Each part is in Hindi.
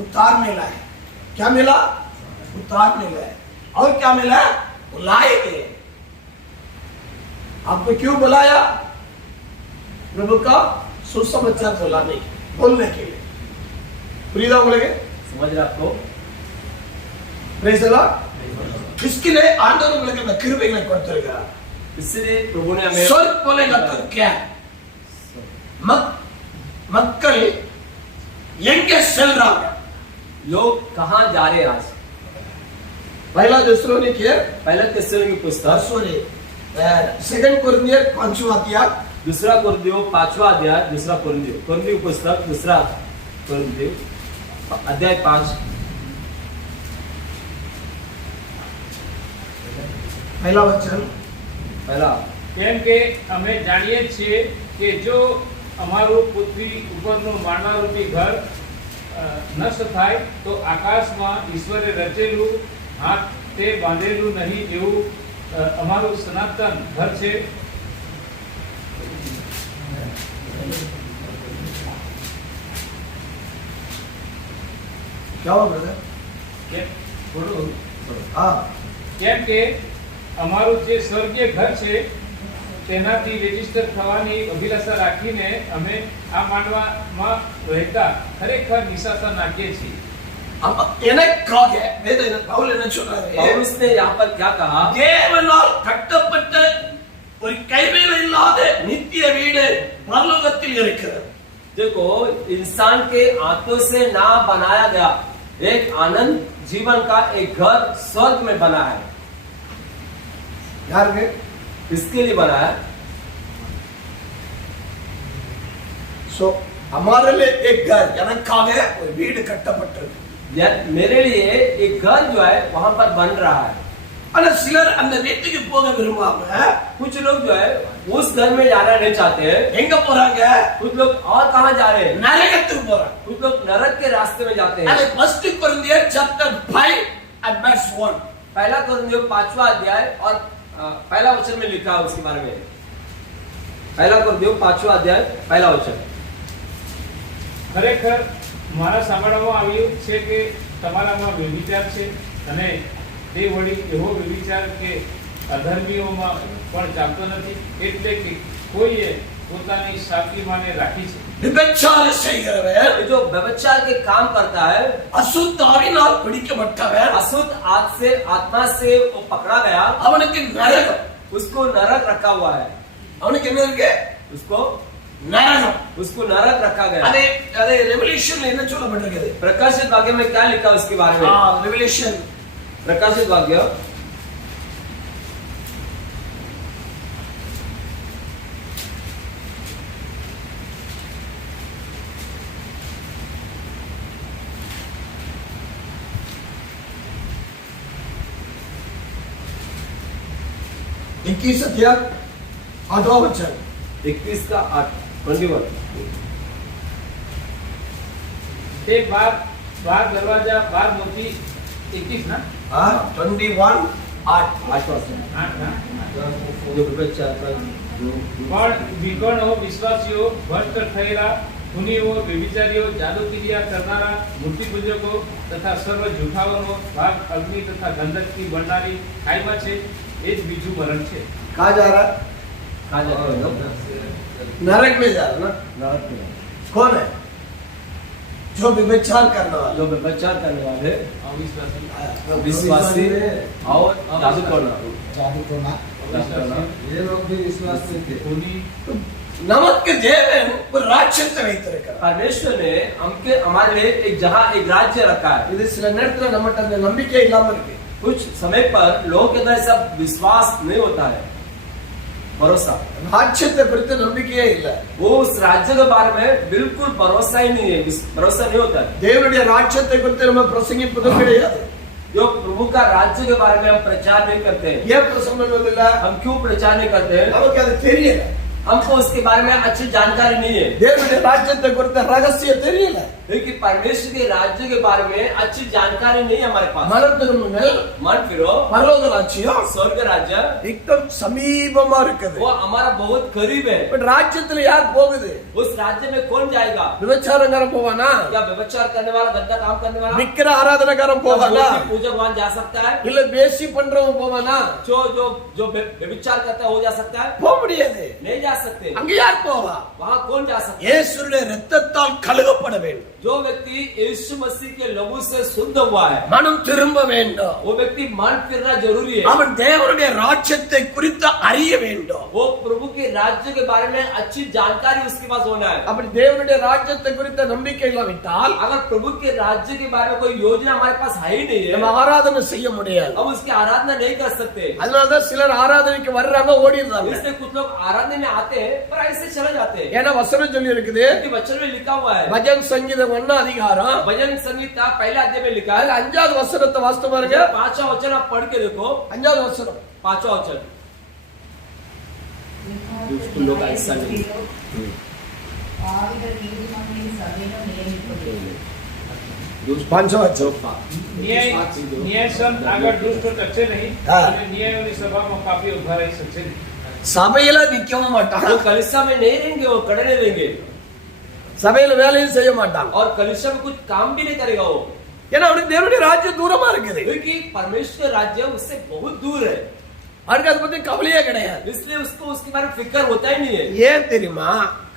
उतार मिला है। क्या मिला? उतार मिला है। और क्या मिला? बुलाए गए। आपको क्यों बुलाया? प्रभु का सुसमाचार बोलने के लिए। புரியுதா உங்களுக்கு? समझ रहे आपको? Praise the Lord. इसके लिए ஆண்டவர் உங்களுக்கு இந்த கிருபைகளை கொடுத்திருக்கிறார்। इसलिए प्रभु ने हमें स्वर्ग बोलेगा तो क्या? மக்கள் எங்கே செல்றாங்க? लोग कहाँ जा रहे हैं आज? पहला थिस्सलुनीके पहला थिस्सलुनीके की पुस्तक, सॉरी, सेकंड कोरिन्थियर 5वां अध्याय, दूसरा कोरिन्थियों 5वां अध्याय, दूसरा कोरिन्थियों की पुस्तक, दूसरा कोरिन्थियों अध्याय 5 पहला वचन। पहला, કેમ કે અમે જાણીએ છીએ કે જો અમારું પૃથ્વી ઉપરનું માનવારૂપી ઘર નષ્ટ થાય તો આકાશમાં ઈશ્વરે રચેલું હાથે બાંધેલું નહીં એવું અમારું સનાતન ઘર છે। क्या हुआ ब्रदर? हाँ, કેમ કે અમારું જે સ્વર્ગીય ઘર છે તેનાથી રજીસ્ટર થવાની અભિલાષા રાખીને અમે આ માનવામાં રહેતા ખરેખર નિશાસા નાખીએ છીએ। अब எனக்காக பவுல் என்ன சொல்றாரு? पौलुस ने यहाँ पर क्या कहा? தேவனால் கட்டப்பட்ட ஒரு கைவேலை இல்லாத நித்திய வீடு பரலோகத்தில் இருக்கிறது। देखो, इंसान के हाथों से ना बनाया गया एक आनंद जीवन का एक घर स्वर्ग में बना है। யாருக்கு? किसके लिए बना है? सो हमारे लिए एक घर, எனக்காக ஒரு வீடு கட்டப்பட்டிருக்கு। मेरे लिए एक घर जो है वहां पर बन रहा है। ஆனா சிலர் அந்த வீட்டுக்கு போக விரும்பாம कुछ लोग जो है उस घर में जाना नहीं चाहते हैं। எங்க போறாங்க? कुछ लोग और कहाँ जा रहे हैं? நரகத்துக்கு போறாங்க। कुछ लोग नरक के रास्ते में जाते हैं। அது फर्स्ट कोरिन्थियर चैप्टर 5 and verse 1। पहला कोरिन्थियों 5वां अध्याय और पहला वचन में लिखा है उसके बारे में। पहला कोरिन्थियों 5वां अध्याय पहला वचन। ખરેખર મારા સાંભળવામાં આવ્યું છે કે તમારામાં વ્યભિચાર છે અને તે વળી એવો વ્યભિચાર કે અધર્મીઓમાં પણ ચાલતો નથી, એટલે કે કોઈએ પોતાની સાકી માને રાખી છે। விபச்சாரம் செய்கிறவன், ये जो व्यभिचार के काम करता है, அசுத்த ஆவியினால் பிடிக்கப்பட்டவன், अशुद्ध आत्मा से वो पकड़ा गया, அவனுக்கு நரகம்। उसको नरक रखा हुआ है। அவனுக்கு என்ன இருக்கு? उसको நரகம்। उसको नरक रखा गया। அதே அதே ரெவல்யூஷன்ல என்ன சொல்லப்பட்டிருக்குது? प्रकाशित वाक्य में क्या लिखा है उसके बारे में? ரெவல்யூஷன் प्रकाशित वाक्य 21 अध्याय 8वां वचन। 21 का 8 21। તે બાર દરવાજા 12 મોતી 21 ના 21 8 8 8 ના जो व्यभिचार का પણ વિકર્ણો, વિશ્વાસીઓ, ભ્રષ્ટ થયેલા, ખૂનીઓ, વ્યભિચારીઓ, જાદુગીરિયા કરનારા, મૂર્તિ પૂજકો તથા સર્વ જૂઠાઓનો ભાગ અગ્નિ તથા ગંધકથી બળનારી ખાઈમાં છે। એ જ બીજું મરણ છે। कहाँ जा रहा है? कहाँ जाते हैं लोग? नरक में जा रहा है ना? नरक में। कौन है? जो व्यभिचार करने वाला, जो व्यभिचार करने वाले, અવિશ્વાસી, विश्वासी और जादू करना, ये लोग भी विश्वास से थे। ખૂની, நமக்கு தேவன் ஒரு ராஜ்யத்தை வைத்திருக்கிறார்। परमेश्वर ने हमारे लिए एक जहाँ एक राज्य रखा है। இது சில நேரத்துல நம்மகிட்ட அந்த நம்பிக்கை இல்லாம இருக்கு। कुछ समय पर लोगों के अंदर सब विश्वास नहीं होता है, भरोसा। ராஜ்யத்தை குறித்து நம்பிக்கையே இல்ல। वो उस राज्य के बारे में बिल्कुल भरोसा ही नहीं है, भरोसा नहीं होता है। தேவனுடைய ராஜ்யத்தை குறித்து நம்ம பிரசங்கிப்பதும் கிடையாது। जो प्रभु का राज्य के बारे में हम प्रचार नहीं करते हैं। ஏன் பிரசங்கம் பண்ணுவதில்ல? हम क्यों प्रचार नहीं करते हैं? நமக்கு அது தெரியல। हमको उसके बारे में अच्छी जानकारी नहीं है। தேவனுடைய ராஜ்யத்தை குறித்த ரகசியம் தெரியல। क्योंकि परमेश्वर के राज्य के बारे में अच्छी जानकारी नहीं है हमारे पास। மனம் திரும்புங்கள், मन फिरो, பரலோக ராஜ்யம் स्वर्ग राज्य एकदम சமீபமா இருக்குது. वो हमारा बहुत करीब है। பட் ராஜ்யத்துல யார் போகுது? उस राज्य में कौन जाएगा? விபச்சாரங்காரன் போவானா? क्या व्यभिचार करने वाला, गंदा काम करने वाला, விக்கிர ஆராதனக்காரன் போவானா? पूजकवान जा सकता है? இல்ல பேசி பண்றவன் போவானா? जो जो जो व्यभिचार करता है वो जा सकता है? போக முடியாது. नहीं जा सकते। அங்க யார் போவா? वहाँ कौन जा सकता है? இயேசுவின் இரத்தத்தால் கழுவப்பட வேண்டும். जो व्यक्ति यीशु मसीह के लहू से शुद्ध हुआ है, மனம் திரும்ப வேண்டும். वो व्यक्ति मन फिरना जरूरी है। அவன் தேவனுடைய ராஜ்யத்தை குறித்து அறிய வேண்டும். वो प्रभु के राज्य के बारे में अच्छी जानकारी उसके पास होना है। அப்படி தேவனுடைய ராஜ்யத்தை குறித்த நம்பிக்கை இல்லாவிட்டால் अगर प्रभु के राज्य के बारे में कोई योजना हमारे पास है ही नहीं है, நம்ம ஆராதனை செய்ய முடியாது. हम उसकी आराधना नहीं कर सकते। அதனாலதான் சிலர் ஆராதனைக்கு வர்றாங்க, ஓடிடுறாங்க. इसलिए कुछ लोग आराधना में आते हैं पर ऐसे चले जाते हैं। ஏன்னா வசனம் சொல்லி இருக்குது, क्योंकि वचन में लिखा हुआ है, பஜன் சங்கீதம் 1 அதிகாரம் भजन संगीता पहले अध्याय में लिखा है, அதுல 5வது வசனத்தை வாசித்து பாருங்க. 5वां वचन आप पढ़ के देखो। 5வது வசனம். 5वां वचन दुष्ट लोग ऐसा नहीं। ન્યાયસન આગળ દુષ્ટ ટકશે નહીં હા. અને ન્યાયોની સભામાં પાપીઓ ઉભા રહી શકશે નહીં. சபையில நிக்கவும் மாட்டான், वो कलिसिया में नहीं रहेंगे, वो खड़े नहीं रहेंगे சபையில வேலையும் செய்ய மாட்டான். और कलिसिया में कुछ काम भी नहीं करेगा वो, ஏன்னா அவனுக்கு தேவனுடைய ராஜ்யம் தூரமா இருக்குது. क्योंकि परमेश्वर राज्य उससे बहुत दूर है। அவனுக்கு அதை பத்தி கவலையே கிடையாது. इसलिए उसको उसके बारे में फिक्र होता ही नहीं है। ஏன் தெரியுமா?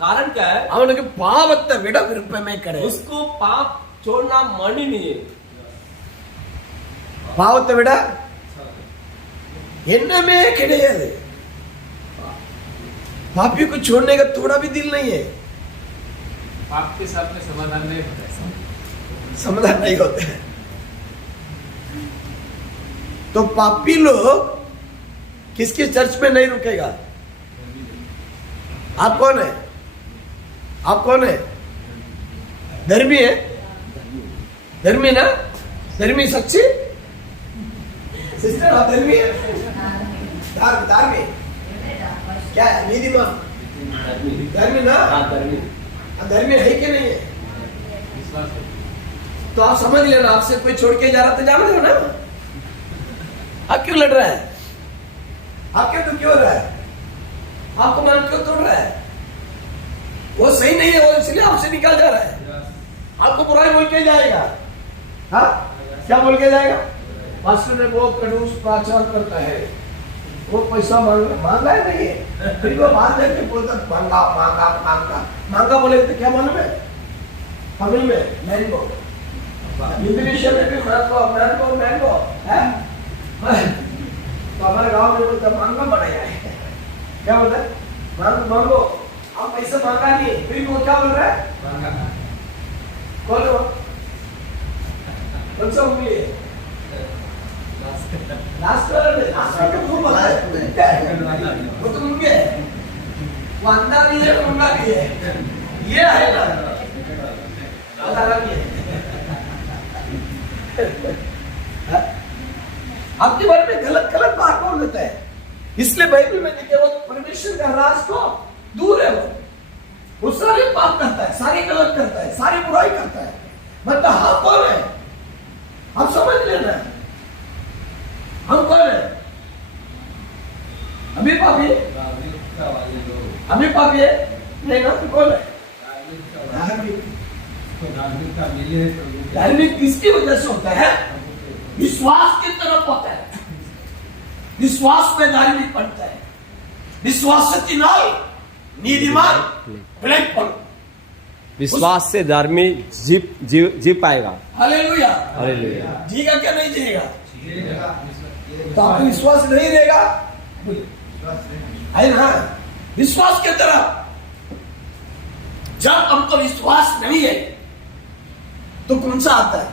कारण क्या है? அவனுக்கு பாவத்தை விட விருப்பமே கிடையாது. उसको पाप छोड़ना मन ही नहीं है। பாவத்தை விட எண்ணமே கிடையாது. पापी को छोड़ने का थोड़ा भी दिल नहीं है, પાપ के साथ में समाधान नहीं होता है। समाधान नहीं होते हैं. तो पापी लोग किसके चर्च में नहीं रुकेगा? आप कौन है? आप कौन है? धर्मी है? धर्मी ना? धर्मी सच्ची सिस्टर, आप धर्मी है? धार्मी क्या है? नीतिमान धर्मी ना? हाँ, धर्मी। धर्मी है कि नहीं है? विश्वास है। तो आप समझ लेना, आपसे कोई छोड़ के जा रहा तो जाना दो ना. आप क्यों लड़ रहा है? आप क्यों दुखी हो रहा है? आपको मन क्यों तोड़ रहा है? वो सही नहीं है, वो इसलिए आपसे निकल जा रहा है. आपको बुराई बोल के जाएगा. हाँ, क्या बोल के जाएगा? पास्टर ने वो कड़ूस प्रचार करता है, वो पैसा मांगा है नहीं है, फिर वो बात करके बोलता मांगा मांगा मांगा मांगा बोले तो क्या मालूम है? तमिल में मैंगो, इंग्लिश में भी मैंगो मैंगो मैंगो है. तो हमारे गांव में बोलता मांगा बनाया है. क्या बोलता है? मांगो मांगो. आप पैसा मांगा नहीं, फिर वो क्या बोल रहा है? कौन है वो? कौन सा उंगली है? लास्ट वाला का मुंह बना है. वो तो उनके है, वो अंधा नहीं है, मुंडा नहीं है, ये है ना अल्लाह की है. आपके बारे में गलत गलत बात बोल देता है. इसलिए बाइबल में लिखे वो परमेश्वर का राज को दूर है. वो सारे पाप करता है, सारी गलत करता है, सारी बुराई करता है. मतलब हम कौन है? आप समझ लेना, हम कौन है? अभी पापी, अभी पापी है नहीं ना? तो कौन है? धार्मिक किसकी वजह से होता है? विश्वास की तरफ होता है. विश्वास में धार्मिक बनता है. विश्वासத்தினால் नीतिमान பிழைப்பான். विश्वास से धार्मिक जी पाएगा. हालेलुया. हालेलुया. जीगा क्या नहीं जीगा? तो आपको विश्वास नहीं रहेगा है ना? विश्वास के तरफ जब हमको विश्वास नहीं है तो कौन सा आता है?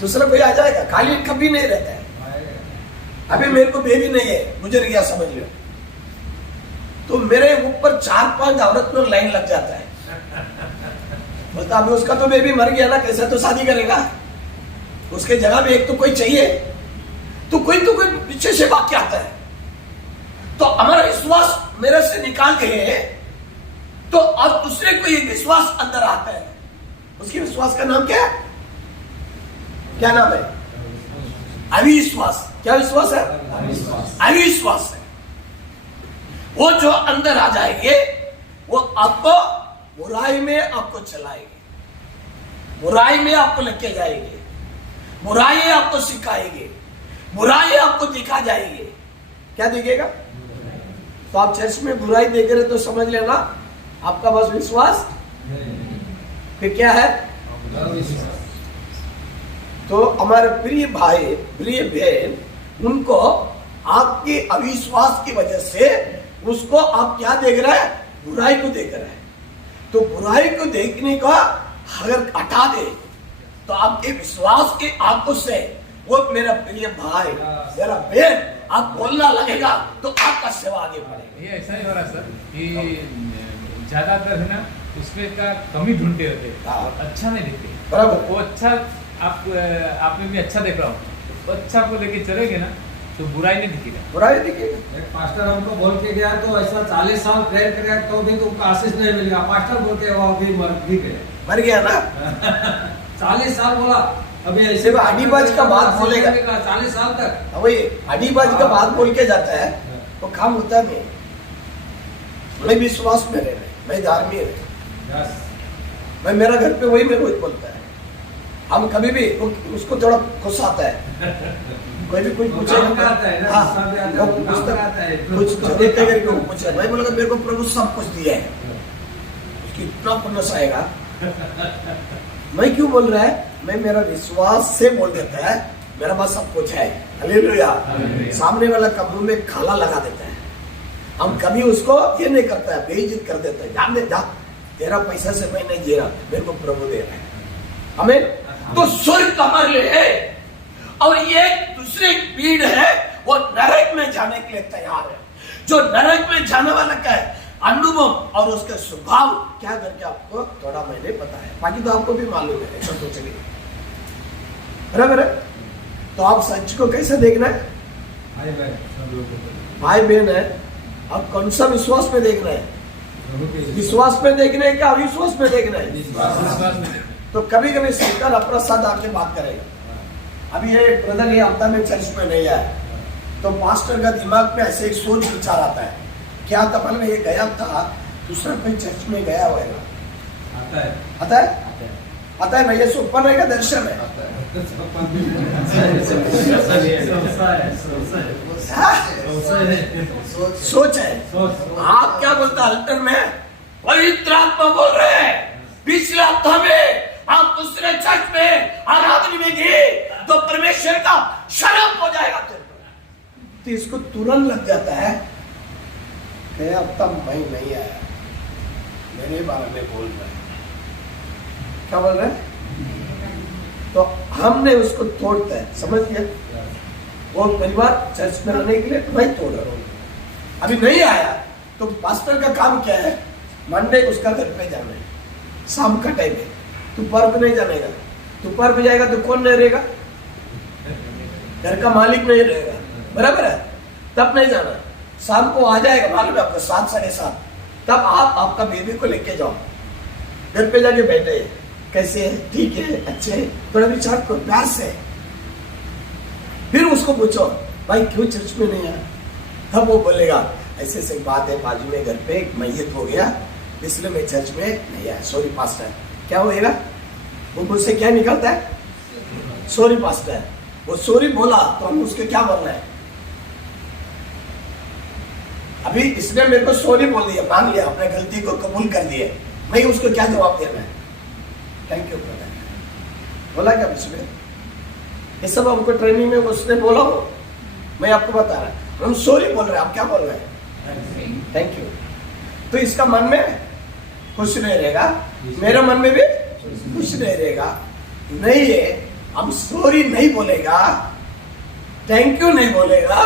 दूसरा कोई आ जाएगा. खाली कभी नहीं रहता है. अभी मेरे को बेबी नहीं है, गुजर गया समझ लो, तो मेरे ऊपर 4-5 औरत में लाइन लग जाता है. बोलता अभी उसका तो बेबी मर गया ना, कैसे तो शादी करेगा? उसके जगह में एक तो कोई चाहिए. तो कोई पीछे से वाक्य आता है. तो हमारा विश्वास मेरे से निकाल के तो अब दूसरे को ये विश्वास अंदर आता है, उसके विश्वास का नाम क्या है? क्या नाम है? अविश्वास। क्या विश्वास है? अविश्वास है। वो जो अंदर आ जाएंगे वो आपको बुराई में आपको चलाएंगे, बुराई में आपको लेके जाएंगे, बुराई आपको सिखाएंगे, बुराई आपको दिखा जाएंगे। क्या दिखेगा? तो आप चर्च में बुराई देख रहे तो समझ लेना आपका बस विश्वास फिर क्या है? तो हमारे प्रिय भाई प्रिय बहन, उनको आपके अविश्वास की वजह से उसको आप क्या देख रहे हैं? बुराई को देख रहे हैं। तो बुराई को देखने का अगर हटा दे तो आपके विश्वास की आंखों से वो मेरा प्रिय भाई मेरा बहन आप बोलना लगेगा तो आपका सेवा आगे बढ़ेगा। ये ऐसा ही हो रहा सर कि ज्यादातर है ना उसमें का कमी ढूंढते होते हैं, अच्छा नहीं दिखते। बराबर। वो अच्छा आप में भी अच्छा देख रहा हूँ, तो अच्छा को लेके चलेंगे ना तो बुराई नहीं दिखेगा, बुराई दिखेगा। एक पास्टर हमको बोल के गया तो ऐसा 40 साल प्रेयर करेगा तो भी तुमको आशीष नहीं मिलेगा। पास्टर बोल के वो अभी मर गया ना। 40 साल बोला, अभी ऐसे सिर्फ अड्डीबाज का बात बोलेगा 40 साल तक। वही अड्डीबाज का बात बोल के जाता है तो काम होता नहीं। मैं विश्वास में रह रहे, मैं धार्मिक है, मैं मेरा घर पे वही मेरे को बोलता है। हम कभी भी उसको थोड़ा गुस्सा आता है, कोई भी कुछ पूछेगा कुछ देते करके वो पूछे, मैं बोलूँगा मेरे को प्रभु सब कुछ दिया है, उसकी इतना पुण्य आएगा। मैं क्यों बोल रहा है? मैं मेरा विश्वास से बोल देता है मेरा पास सब कुछ है। हालेलुया। सामने वाला कब्रों में खाला लगा देता है, हम कभी उसको ये नहीं करता है, बेइज्जत कर देता है। जान दे जा, तेरा पैसा से मैं नहीं जी रहा, मेरे को प्रभु दे रहा है। हमें तो स्वर्ग हमारे लिए है और ये दूसरी भीड़ है वो नरक में जाने के लिए तैयार है। जो नरक में जाने वाला का है अनुभव और उसका स्वभाव क्या करके आपको थोड़ा मैंने बताया, बाकी तो आपको भी मालूम है। ऐसा तो चलिए बराबर है। तो आप सच को कैसे देखना है? भाई बहन है, आप कौन सा विश्वास में देखना है? विश्वास में देखना है क्या अविश्वास में देखना है? तो कभी कभी शैतान अपना साथ आके बात करेगा। अभी ये ब्रदर ये हफ्ता में चर्च में नहीं आया तो पास्टर का दिमाग में ऐसे एक सोच विचार आता है, क्या था पहले ये गया था दूसरा कोई चर्च में गया होगा, आता है भैया सुपन का दर्शन है। सोच है। आप क्या बोलते अल्टर में पवित्र आत्मा बोल रहे हैं। पिछले हफ्ता में आप दूसरे चर्च में आराधना में गए तो परमेश्वर का शराब हो जाएगा। तो इसको तुरंत लग जाता है कि अब तक मैं नहीं आया, मेरे बारे में बोल रहे हैं। क्या बोल रहे हैं? तो हमने उसको तोड़ता है, समझ गया? वो परिवार चर्च में रहने के लिए मैं तोड़ रहा हूँ। अभी नहीं आया तो पास्टर का काम क्या है? मंडे उसका घर पे जाना है, शाम का टाइम है। तू पर्व नहीं जानेगा, तू पर्व जाएगा तो कौन नहीं रहेगा? घर का मालिक नहीं रहेगा, बराबर है? तब नहीं जाना। शाम को आ जाएगा, मालूम है आपको 7 साढ़े 7, तब आप आपका बेबी को लेके जाओ, घर पे जाके बैठे, कैसे है, ठीक है, अच्छे है, थोड़ा विचार करो प्यार से। फिर उसको पूछो भाई क्यों चर्च में नहीं आया? तब वो बोलेगा ऐसे ऐसे बात है, बाजू में घर पे एक मैयत हो गया इसलिए मैं चर्च में नहीं आया, सॉरी पास्टर। क्या होएगा? वो मुझसे क्या निकलता है? Sorry pastor. वो सॉरी बोला तो हम उसके क्या बोल रहे हैं? अभी इसने मेरे को सॉरी बोल दिया, मान लिया, अपने गलती को कबूल कर दिए, मैं उसको क्या जवाब देना है? Thank you brother. बोला क्या बीच में? ये सब हमको ट्रेनिंग में उसने बोला हो, मैं आपको बता रहा हूं। हम सॉरी बोल रहे हैं, आप क्या बोल रहे हैं? Thank you. तो इसका मन में खुश नहीं रहेगा, मेरे मन में भी खुश नहीं रहेगा। नहीं है, हम सॉरी नहीं बोलेगा, थैंक यू नहीं बोलेगा,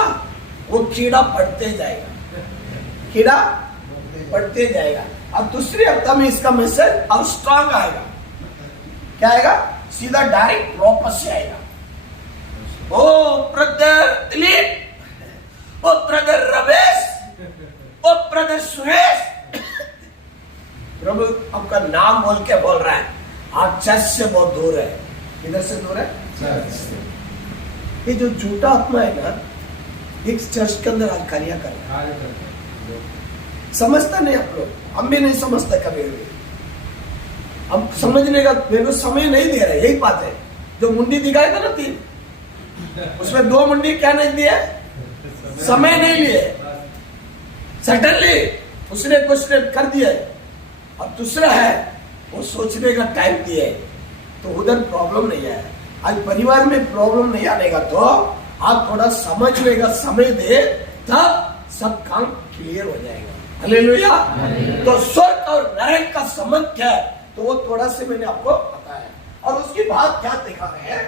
वो कीड़ा पड़ते जाएगा, कीड़ा पड़ते जाएगा। अब दूसरे हफ्ता में इसका मैसेज अब स्ट्रांग आएगा। क्या आएगा? सीधा डायरेक्ट वापस से आएगा। ओ ब्रदर दिलीप, ओ ब्रदर रमेश, ओ ब्रदर सुरेश, प्रभु आपका नाम बोल के बोल रहा है, आप चर्च से बहुत दूर है। किधर से दूर है? ये जो झूठा आत्मा है ना, एक चर्च के अंदर आज कार्य कर रहा है। समझता नहीं आप लोग, हम भी नहीं समझते कभी भी। हम समझने का मेरे को समय नहीं दे रहे, यही बात है। जो मुंडी दिखाया था ना 3, उसमें 2 मुंडी क्या नहीं दिए? समय नहीं लिए। सडनली उसने कुछ कर दिया। अब दूसरा है वो सोचने का टाइम दिया, तो उधर प्रॉब्लम नहीं है। आज परिवार में प्रॉब्लम नहीं आने का, तो आप थोड़ा समझने का समय दे, तब सब काम क्लियर हो जाएगा। हालेलुया। तो स्वर्ग और नरक का संबंध क्या है, तो वो थोड़ा से मैंने आपको बताया। और उसकी बात क्या दिखा रहे हैं,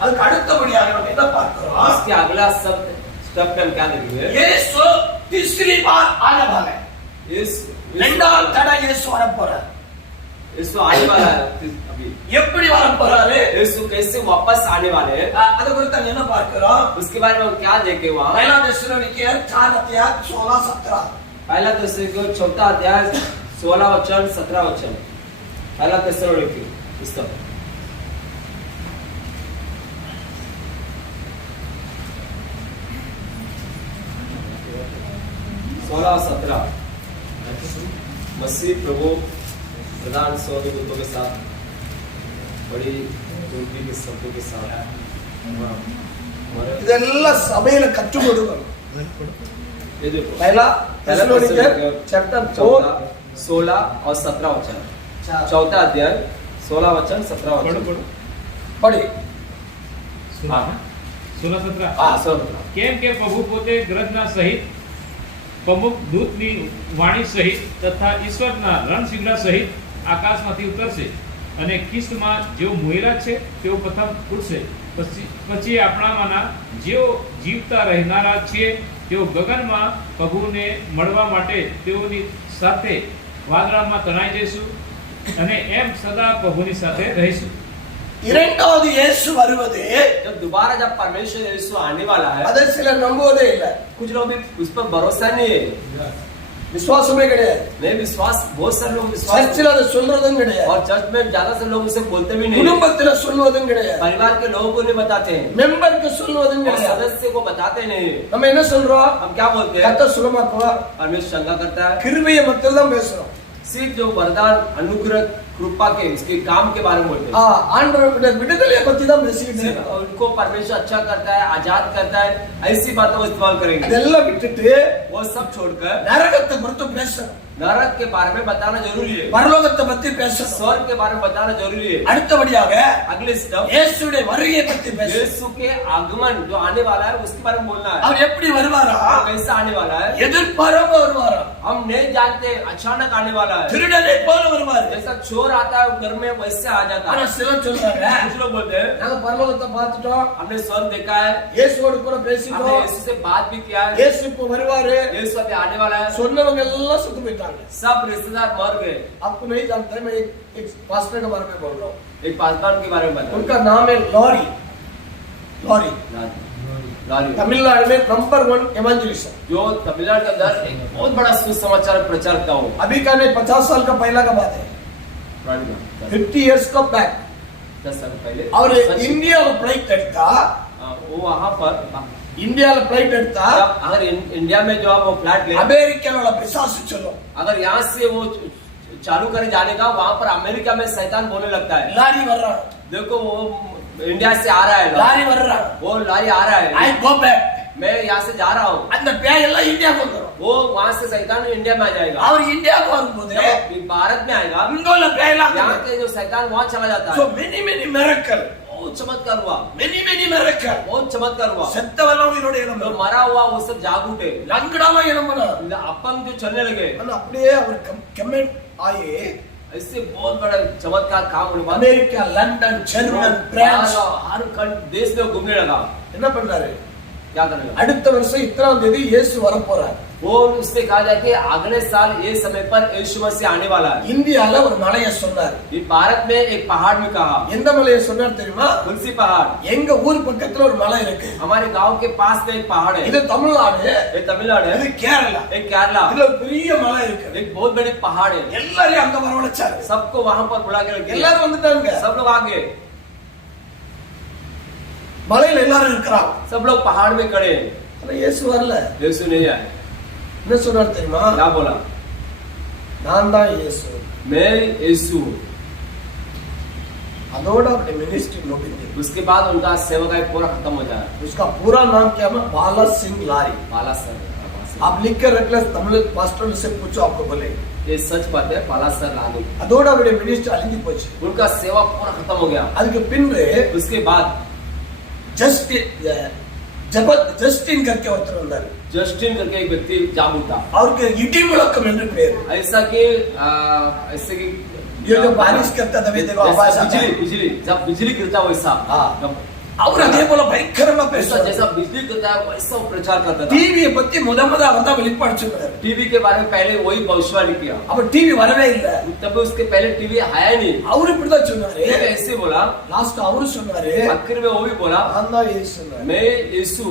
तो बढ़िया बात करो। इसके अगला स्टेप में हम क्या देखेंगे? यीशु तीसरी बार आने वाला है। ரெண்டாவது தடவை இயேசு வர போறார்। यीशु आने वाला है अभी। எப்படி வர போறாரு? यीशु कैसे वापस आने वाले हैं, அத குறித்து என்ன பார்க்கிறோம்? उसके बारे में हम क्या देखे वहाँ? पहला थिस्सलुनीकियर 4 अध्याय 16-17। पहला थिस्सलुनीकियर 4 अध्याय 16 वचन 17 वचन। पहला थिस्सलुनीकियर पुस्तक 16-17। मसीह प्रभु प्रधान स्वर्गदूतों के साथ बड़ी दुर्गी के शब्दों के साथ இதெல்லாம் சபையில கற்றுக் கொடுக்கணும்। ये देखो पहला थिस्सलुनीकियर चैप्टर 4 16 और 17 वचन। 4 अध्याय 16 वचन 17 वचन पढ़ी। हाँ 16-17। हाँ 16। કેમ કે પ્રભુ પોતે ગર્જના સહિત પ્રમુખ દૂતની વાણી સહિત તથા ઈશ્વરના રણશીંગડા સહિત આકાશમાંથી ઉતરશે અને ખ્રિસ્તમાં જેઓ મોયેલા છે તેઓ પ્રથમ ઉઠશે, પછી આપણામાંના જેઓ જીવતા રહેનારા છીએ તેઓ ગગનમાં પ્રભુને મળવા માટે તેઓની સાથે વાદળામાં તણાઈ જઈશું અને એમ સદા પ્રભુની સાથે રહીશું। இரண்டாவது இயேசு வருவது जब दोबारा जब परमेश्वर यीशु आने वाला है, அதை சிலர் நம்புவதே இல்லை। कुछ लोग भी उस पर भरोसा नहीं है, விசுவாசமே கிடையாது। नहीं विश्वास, बहुत सारे लोग विश्वास, சர்ச்சில் அதை சொல்றதும் கிடையாது, और चर्च में ज्यादा से लोग उसे बोलते भी नहीं, குடும்பத்துல சொல்வதும் கிடையாது, परिवार के लोगों को नहीं बताते हैं, மெம்பருக்கு சொல்வதும் और கிடையாது। सदस्य को बताते नहीं। நம்ம என்ன சொல்றோம்? हम क्या बोलते हैं? கர்த்தர் சுகமாக்குவார், परमेश्वर शंका करता है, கிருபையை மட்டும் தான் பேசுறோம்। सिर्फ जो वरदान अनुग्रह कृपा के उसके काम के बारे में बोलते हैं, ஆண்டவருடைய விடுதலையை பத்தி தான் பேசிக்கிட்டு सिर्फ இருக்கோம்। उनको परमेश्वर अच्छा करता है, आजाद करता है, ऐसी बातों का इस्तेमाल करेंगे। இதெல்லாம் விட்டுட்டு वो सब छोड़कर நரகத்தை குறித்து பேசணும், नरक के बारे में बताना जरूरी है, பரலோகத்தை பத்தி பேசணும், स्वर्ग के बारे में बताना जरूरी है। அடுத்தபடியாக अगले स्टेप இயேசுடைய வருகையை பத்தி பேசணும்। यीशु के आगमन जो आने वाला है उसके बारे में बोलना है। அவர் எப்படி வருவாரா? वो कैसा आने वाला है எதிர்பாராம வருவாரா? हम नहीं जानते, अचानक आने वाला है। திருடனை போல வருவார்। जैसा चोर आता है घर में वैसे आ जाता ஆனா है। சிலர் சொல்றாங்க, कुछ लोग बोलते हैं நாங்க பரலோகத்தை பார்த்துட்டோம், हमने स्वर्ग देखा है, இயேசுவோடு கூட हमने பேசிட்டோம், यीशु से बात भी किया है, இயேசு இப்போ வருவாரு, यीशु अभी आने वाला है। சொன்னவங்க எல்லாம் சுத்து போயிட்டாங்க। सब रिश्तेदार मर गए। आपको नहीं जानता है, मैं एक पास्टर के बारे में बोल रहा हूँ। एक पासवान के बारे में बता, उनका नाम है लॉरी। लॉरी तमिलनाडु में नंबर 1 एवेंजलिस्ट, जो तमिलनाडु के अंदर एक बहुत बड़ा सुसमाचार प्रचारकता हो। अभी का नहीं, 50 साल का पहला का बात है, 50 years का बैक। 10 साल पहले और सच- इंडिया फ्लाइट எடுத்தா, वो वहाँ पर इंडिया फ्लाइट எடுத்தா जब अगर इंडिया में जो आप वो फ्लैट ले, அமெரிக்காவோட பிசாசு சொல்லும், अगर यहाँ से वो चालू करे जाने का, वहाँ पर अमेरिका में शैतान बोलने लगता है, லாரி வர்றான், देखो वो इंडिया से आ रहा है, லாரி வர்றான், वो लारी आ रहा ஐ है, கோ பேக்। मैं यहाँ से जा रहा हूँ, அந்த பேய் எல்லாம் இந்தியாவுக்கு வந்துரும்। वो वहाँ से शैतान इंडिया में आ जाएगा। அவர் இந்தியாவுக்கு வரும்போது जब भारत में आएगा, இங்க உள்ள பேய் எல்லாம் यहाँ के जो शैतान वहाँ चला जाता so है। many miracle, बहुत चमत्कार हुआ, many miracle। बहुत चमत्कार हुआ। செத்தவெல்லாம் உயிரோட जो எழும்பும், मरा हुआ वो सब जाग उठे, லங்கடாலாம் எழும்புனா, अपंग जो चलने लगे, ஆனா அப்படியே அவர் கமெண்ட் ஆயி ऐसे बहुत बड़ा चमत्कार काम होने बाद அமெரிக்கா, லண்டன், ஜெர்மன், பிரான்ஸ் हर देश में घूमने लगा। என்ன பண்ணாரு? क्या करेगा? அடுத்த வருஷம் 3ஆம் தேதி இயேசு வரப்போறார்। वो उससे कहा जाए कि अगले साल ये समय पर यीशु मसीह आने वाला है। இந்தியால ஒரு மலையை சொன்னார். ये भारत में एक पहाड़ में कहा। எந்த மலையை சொன்னார் தெரியுமா? तुलसी पहाड़। எங்க ஊர் பக்கத்துல ஒரு மலை இருக்கு. हमारे गांव के पास में एक पहाड़ है। இது தமிழ்நாடு. ये तमिलनाडु है। இது கேரளா. एक केरला। இதுல ஒரு பெரிய மலை இருக்கு. एक बहुत बड़ी पहाड़ है। எல்லாரையும் அங்க வரவழைச்சாரு. सबको वहां पर बुला के रखे। எல்லாரும் வந்துட்டாங்க. सब लोग आ गए। மலையில எல்லாரும் இருக்கிறாங்க. सब लोग पहाड़ में खड़े हैं। ஆனா இயேசு வரல. यीशु नहीं आए। என்ன சொன்னார் தெரியுமா? क्या बोला? நான் தான் இயேசு. मैं यीशु। அதோட अपने मिनिस्ट्री முடிஞ்சு. उसके बाद उनका सेवकाई पूरा खत्म हो जाए। उसका पूरा नाम क्या है? बाला सिंह लारी। बाला सर। आप लिख कर रख ले, तमिल पास्टर से पूछो आपको बोले। ये सच बात है। बाला सर लाली। அதோட அவருடைய मिनिस्ट्री அழிஞ்சு போச்சு. उनका सेवा पूरा खत्म हो गया। அதுக்கு பின்பு उसके बाद ஜஸ்டின் करके ஒருத்தர் வந்தார். जस्टिन करके एक व्यक्ति जाम उठा। அவருக்கு இடி முழக்கம் என்று பேர். ऐसा कि ऐसे कि ये जो बारिश करता तभी देखो आवाज आता है। बिजली जब बिजली गिरता वैसा। हाँ। அவர் அதே போல பயங்கரமா ऐसा பேசுவார். जैसा बिजली गिरता है वैसा वो प्रचार करता था। டிவியை பத்தி முதல்ல அவர் தான் வெளிப்பாடு சொன்னார். टीवी के बारे में पहले वही भविष्यवाणी किया। அப்ப டிவி வரவே இல்ல. तब उसके पहले टीवी आया नहीं। அவர் இப்படி தான் சொன்னாரு. ऐसे बोला। லாஸ்ட் அவரு சொன்னாரு, आखिर में वो भी बोला நான் தான் இயேசு சொன்னாரு. मैं यीशु।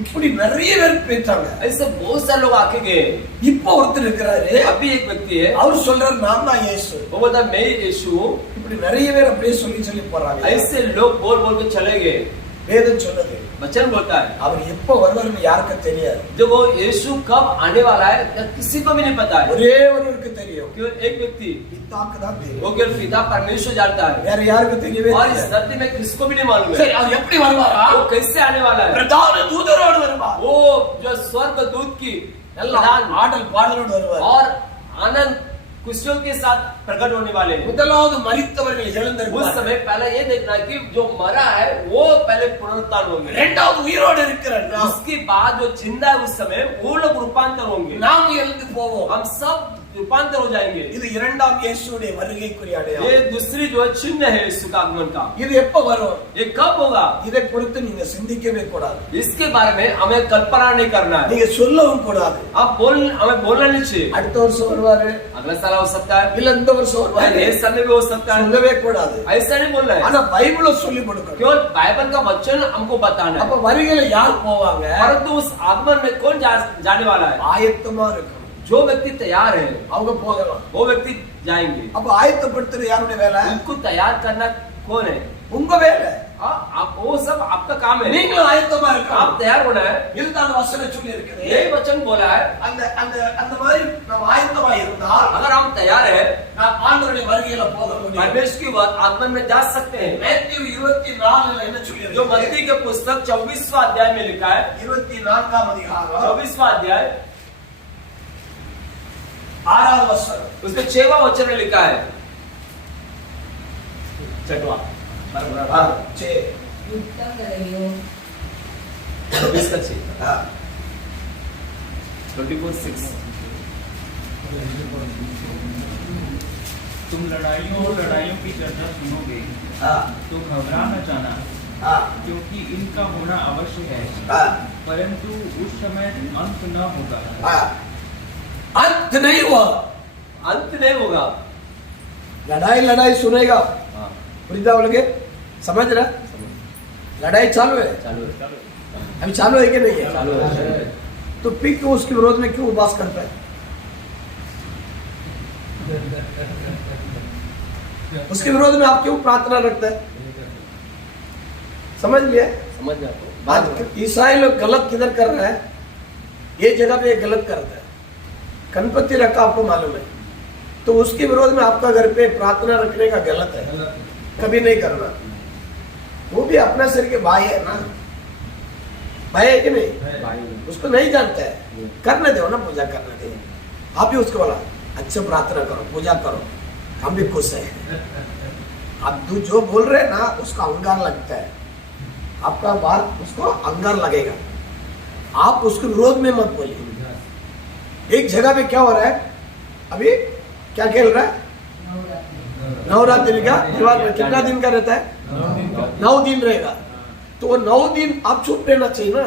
இப்படி நிறைய பேர் பேசாங்க. ऐसे बहुत सारे लोग आके गए। இப்போ ஒருத்தர் இருக்கிறாரு. अभी एक व्यक्ति है। அவர் சொல்றாரு நான் தான் இயேசு. वो बोलता मैं यीशु। இப்படி நிறைய பேர் அப்படியே சொல்லி போறாங்க. ऐसे लोग बोल बोल के चले गए। வேதம் சொல்லுது, वचन बोलता है அவர் எப்ப வருவாருன்னு யாருக்கு தெரியாது. जब वो यीशु कब आने वाला है किसी को भी नहीं पता है। ஒரே ஒருவருக்கு தெரியும். केवल एक व्यक्ति பிதாக்கு தான் தெரியும். वो केवल पिता परमेश्वर जानता है। வேற யாருக்கு தெரியவே और इस தெரியாது. धरती में किसको भी नहीं मालूम है। சரி, அவர் எப்படி வருவாரா? वो कैसे आने वाला है? பிரதான தூதரோடு வருவார். वो जो स्वर्ग दूत की நல்ல ஆடல் பாடலோடு வருவார். और आनंद खुशियों के साथ प्रकट होने वाले हैं। முதலாவது மரித்தவர்கள் उस எழுந்திருப்பார். समय पहले ये देखना कि जो मरा है वो पहले पुनरुत्थान होंगे। இரண்டாவது உயிரோடு இருக்கிற நாம், उसके बाद जो जिंदा है उस समय वो लोग रूपांतर होंगे। நாம் எழுந்து போவோம். हम सब रूपांतर हो जाएंगे। இது இரண்டாம் இயேசுவுடைய வருகைக்குரிய ये அடையாளம். दूसरी जो चिन्ह है यीशु का आगमन का। இது எப்ப வரும்? ये कब होगा? இதை குறித்து நீங்க சிந்திக்கவே கூடாது. इसके बारे में हमें कल्पना नहीं करना है। நீங்க சொல்லவும் கூடாது. हमें बोलना नहीं चाहिए। அடுத்த வருஷம் வருவாரு, अगला साल हो सकता है, இல்ல இந்த வருஷம் வருவாரு, नेक्स्ट साल में भी हो सकता है। சொல்லவே கூடாது. ऐसा नहीं बोलना है। ஆனா பைபிள சொல்லி கொடுக்கணும். केवल बाइबल का वचन हमको बताना है। அப்ப வருகையில யார் போவாங்க? परंतु उस आगमन में कौन जाने वाला है? ஆயத்தமா இருக்கணும். जो व्यक्ति तैयार है அவங்க போகலாம். वो व्यक्ति जाएंगे। அப்ப ஆயத்தப்படுத்துறது யாருடைய வேலை? उनको तैयार करना कौन है? உங்க வேலை. आप वो सब आपका काम है। நீங்களும் ஆயத்தமா आप இருக்கணும். तैयार होना है। இதுதான் வசனம் சொல்லி இருக்குது. यही वचन बोला है। அந்த அந்த அந்த மாதிரி நம்ம ஆயத்தமா இருந்தால் अगर हम तैयार है நாம் ஆண்டவருடைய வருகையில போக முடியும். परमेश्वर की आगमन में जा सकते हैं। மேத்யூ 24ல என்ன சொல்லி जो இருக்கு? मत्ती के पुस्तक 24वां अध्याय में लिखा है। 24ஆம் அதிகாரம் 24वां अध्याय 6வது வசனம். उसमें 6वां वचन में लिखा है। छठवां हाँ, 6 उत्तम करेयो 24 का 6 हाँ 24:6 तुम लड़ाइयों की चर्चा सुनोगे हाँ तो घबरा न जाना, हाँ क्योंकि इनका होना अवश्य है, हाँ परंतु उस समय अंत न होगा। हाँ अंत नहीं हुआ. अंत नहीं होगा। लड़ाई सुनेगा. हाँ, पुरीदा बोलोगे समझ रहा? लड़ाई चालू है. चालू है। अभी चालू है कि नहीं है? चालू है। तो फिर क्यों उसके विरोध में क्यों उपवास करता है? उसके विरोध में आप क्यों प्रार्थना रखते हैं? समझ लिए? समझ गया तो आज ईसाई लोग गलत किधर कर रहे हैं? ये जगह पे ये गलत करते हैं. गणपति रखा आपको मालूम है, तो उसके विरोध में आपका घर पे प्रार्थना रखने का गलत है. कभी नहीं करना. वो भी अपना शरीर के भाई है ना, भाई है कि नहीं? उसको नहीं जानता है, करने दो ना, पूजा करने दो. आप भी उसको बोला अच्छा प्रार्थना करो, पूजा करो, हम भी खुश हैं. आप तू जो बोल रहे ना उसका अंगार लगता है, आपका बात उसको अंगार लगेगा. आप उसके विरोध में मत बोलिए. एक जगह पे क्या हो रहा है अभी? क्या खेल रहा है? नवरात्रि का त्योहार में कितना दिन का रहता है? 9 दिन रहेगा. तो वो 9 दिन आप चुप रहना चाहिए ना.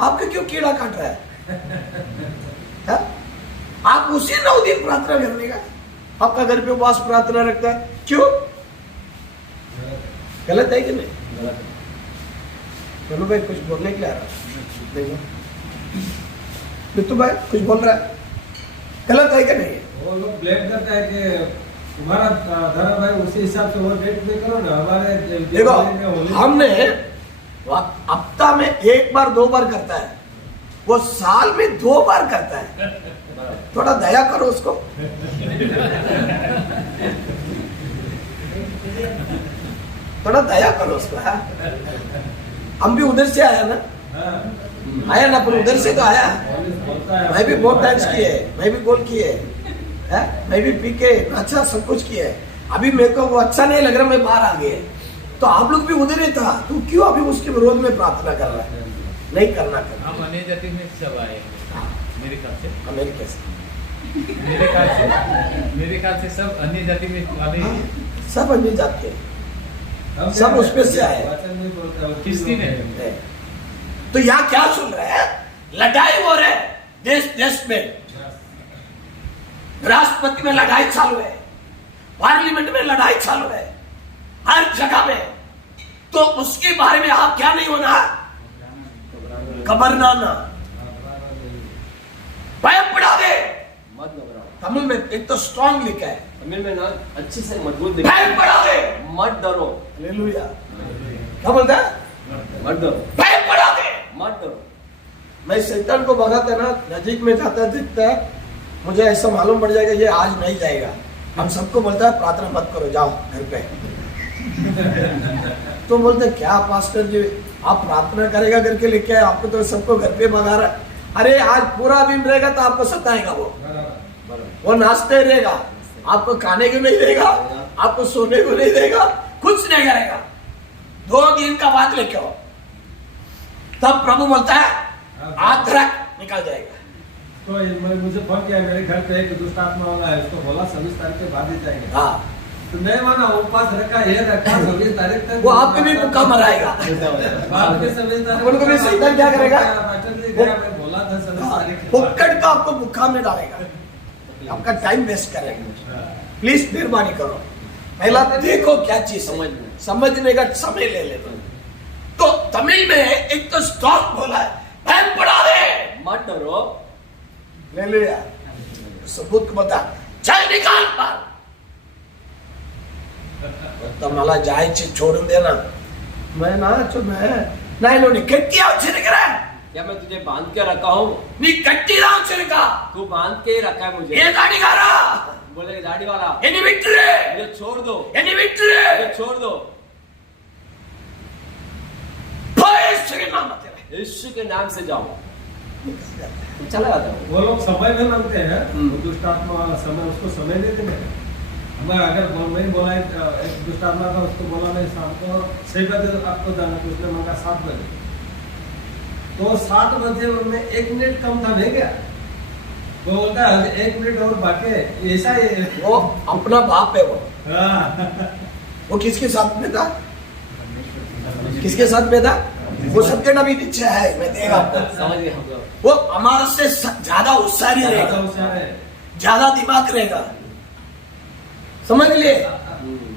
आपका क्यों कीड़ा काट रहा है? है? आप उसी 9 दिन प्रार्थना करने का, आपका घर पे उपवास प्रार्थना रखता है, क्यों? गलत है कि नहीं? चलो भाई कुछ बोलने के लिए आ रहा, देखो बिट्टू भाई कुछ बोल रहा है, गलत है कि नहीं? वो लोग ब्लेम करता है कि तुम्हारा धर्म है, उसी हिसाब से वो डेट में करो ना। हमारे देखो हमने हफ्ता में 1 बार 2 बार करता है, वो साल में 2 बार करता है, थोड़ा दया करो उसको। थोड़ा दया करो उसको। हाँ? हम भी उधर से आया ना, आया ना, पर उधर से तो आया। मैं भी बहुत डांस किए, मैं भी गोल किए, मैं भी पी के अच्छा सब कुछ किया है। अभी मेरे को वो अच्छा नहीं लग रहा, मैं बाहर आ गया। तो आप लोग भी उधर ही था, तू क्यों अभी उसके विरोध में प्रार्थना कर रहा है? नहीं करना करना। हम अन्य जाति में सब आए मेरे ख्याल से, अमेरिका से, मेरे ख्याल से सब अन्य जाति में वाले सब अन्य जाति के, सब उसमें से आए। किस दिन है? तो यहाँ क्या सुन रहे हैं? लड़ाई हो रहे देश देश में, राष्ट्रपति में लड़ाई चालू है, पार्लियामेंट में लड़ाई चालू है, हर जगह में। तो उसके बारे में आप क्या नहीं होना, घबराना, भयपड़ा दे। मत घबराओ। तमिल में एक तो स्ट्रॉन्ग लिखा है, तमिल में ना अच्छे से मजबूत लिखा है, भयपड़ा दे, मत डरो, हालेलुया। क्या बोलता है? मत डरो, भयपड़ा दे, मत डरो। मैं शैतान को भगाता ना, नजीक में जाता दिखता है, मुझे ऐसा मालूम पड़ जाएगा ये आज नहीं जाएगा। हम सबको बोलता है प्रार्थना मत करो, जाओ घर पे। तो बोलते क्या पास्टर जी आप प्रार्थना करेगा करके लेके आए, आपको तो सबको घर पे भगा रहा है। अरे आज पूरा दिन रहेगा तो आपको सताएगा, वो नाचते रहेगा, आपको खाने को नहीं देगा, आपको सोने को नहीं देगा, कुछ नहीं करेगा। 2 दिन का बाद लेके आओ, तब प्रभु बोलता है आध्रक निकल जाएगा। तो मुझे फोन किया, मेरे घर पे एक दुष्ट आत्मा वाला है, उसको बोला 26 तारीख के बाद ही जाएंगे। हाँ, तो मैं माना उपवास रखा, ये रखा 26 तारीख तक, वो आपके भी भूखा मराएगा। आपके 26 तारीख उनको भी शैतान क्या करेगा? मैं बोला था 26 तारीख के बाद। फुक्कड़ का आपको भूखा में डालेगा, आपका टाइम वेस्ट करेगा। प्लीज मेहरबानी करो, पहला देखो क्या चीज है, समझने का समय ले लेते। तो तमिल में एक तो स्टॉप बोला है, भय पड़ा दे, मत डरो, ले लिया सबूत को बता, चल निकाल पार। तो मला जायचे छोड़ून देना, मैं ना तो मैं नहीं लो निकट्टी आवश्यक है। क्या मैं तुझे बांध के रखा हूँ? निकट्टी आवश्यक का तू बांध के ही रखा है मुझे। ये गाड़ी का रहा, बोले दाढ़ी वाला, ये नहीं बिट्रे, मुझे छोड़ दो, ये नहीं बिट्रे, मुझे छोड़ दो। भविष्य के नाम तेरे यीशु के नाम से जाओ, चला जाता है। वो लोग समय में मांगते हैं, वो दुष्ट आत्मा वाला समय, उसको समय देते हैं। हमारा अगर मैं बोला एक दुष्ट आत्मा था, उसको बोला मैं शाम को 6 बजे आपको जाना, तो उसने मांगा 7 बजे। तो 7 बजे में 1 मिनट कम था, नहीं क्या? वो बोलता है 1 मिनट और बाकी है, ऐसा ही। वो अपना बाप है वो। हाँ। वो किसके साथ में था? किसके साथ में था? वो सबके नबी पीछे है, मैं देगा आपको। समझ गए हम लोग। वो हमारे से ज्यादा होशियारी रहेगा, ज्यादा दिमाग रहेगा, समझ लिए?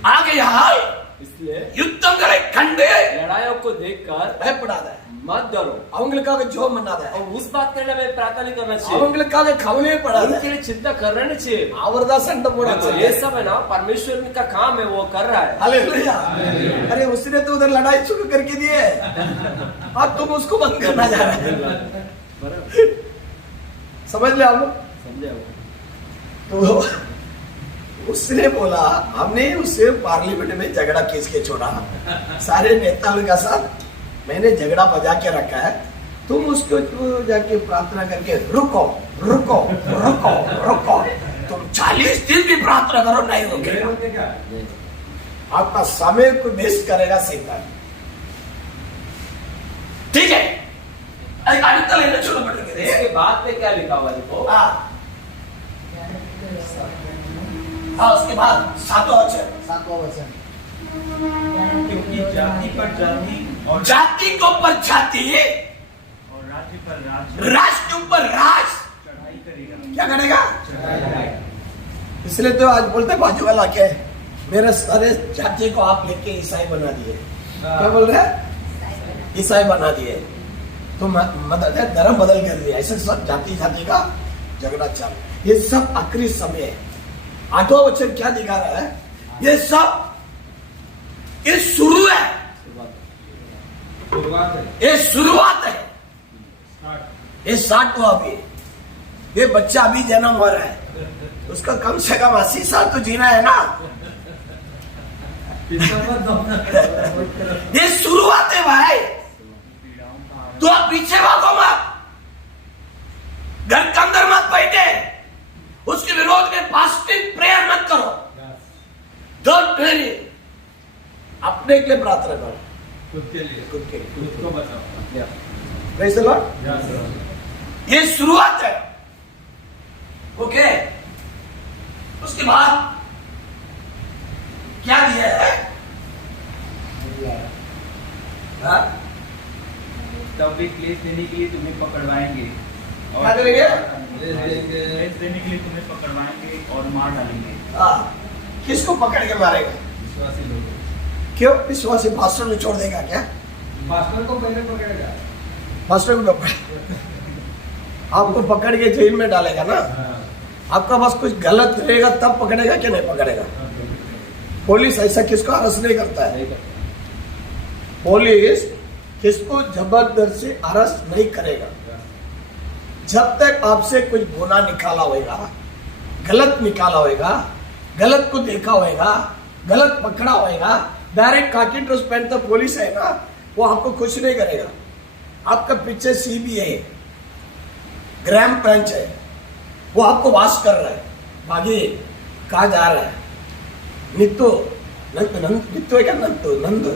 आगे हाल इसलिए युद्धम करे खंडे लड़ाइयों को देखकर பயப்படாத, मत डरो அவங்களுக்காக ஜெபம் பண்ணாத, और उस बात के लिए मैं प्रार्थना नहीं करना चाहिए, அவங்களுக்காக கவலையே படாத, उनके लिए चिंता करना नहीं चाहिए। அவர்தான் சண்டை போட तो ये सब है ना परमेश्वर का काम है, वो कर रहा है। हालेलुया। अरे उसने तो उधर लड़ाई शुरू करके दिए, अब तुम उसको बंद करना जा रहे हैं। समझ ले आप लोग? समझे? तो उसने बोला, हमने उससे पार्लियामेंट में झगड़ा खींच के छोड़ा, सारे नेताओं के साथ मैंने झगड़ा बजा के रखा है, तुम उसको जाके प्रार्थना करके रुको रुको रुको रुको, तुम 40 दिन भी प्रार्थना करो, नहीं रुकेगा। आपका समय को वेस्ट करेगा शैतान, ठीक है? लेना शुरू कर देंगे। इसके बाद में क्या लिखा हुआ देखो, उसके बाद 7वां वचन, क्योंकि जाति पर जाति और जाति को पर जाति राज्य पर राज के ऊपर राज चढ़ाई करेगा। क्या करेगा? इसलिए तो आज बोलते हैं बाजू वाला के मेरे सारे जाति को आप लेके ईसाई बना दिए। क्या बोल रहे हैं? ईसाई बना दिए। तो मतलब धर्म बदल कर दिया। ऐसे सब जाति जाति का झगड़ा चालू। ये सब आखिरी समय है। 8वां वचन क्या दिखा रहा है? ये सब ये शुरू है, शुरुआत है, ये शुरुआत है। स्टार्ट। ये 60 हुआ अभी, ये बच्चा अभी जन्म हो रहा है, उसका कम से कम 80 साल तो जीना है ना। ये शुरुआत है भाई। तो आप पीछे भागो मत, घर के अंदर मत बैठे, उसके विरोध में फास्टिंग प्रेयर मत करो। डोंट वेरी, अपने के लिए प्रार्थना करो, खुद के लिए, खुद के लिए, खुद को बचाओ। Praise the Lord. ये शुरुआत है, ओके। उसके बाद क्या दिया है? हाँ? तब वे क्लेश देने के लिए तुम्हें पकड़वाएंगे क्या करेंगे? क्लेश देने के लिए तुम्हें पकड़वाएंगे और मार डालेंगे। हाँ, किसको पकड़ के मारेगा? विश्वासी लोग, क्यों? विश्वासी पास्टर ने छोड़ देगा क्या? पास्टर को पहले पकड़ेगा। पास्टर को पकड़, आपको पकड़ के जेल में डालेगा ना। आपका बस कुछ गलत करेगा तब पकड़ेगा कि नहीं पकड़ेगा? पुलिस ऐसा किसको अरेस्ट नहीं करता है। पुलिस किसको जबरदस्ती अरेस्ट नहीं करेगा। जब तक आपसे कुछ गुनाह निकाला होगा, गलत निकाला होगा, गलत को देखा होगा, गलत पकड़ा होगा, डायरेक्ट काकी ड्रेस पहनता पुलिस है ना, वो आपको कुछ नहीं करेगा। आपका पीछे सीबीआई है, ग्राम ब्रांच है, वो आपको वाश कर रहा है। भागी कहा जा रहा है? नित्तो नित्तो है क्या? नंदो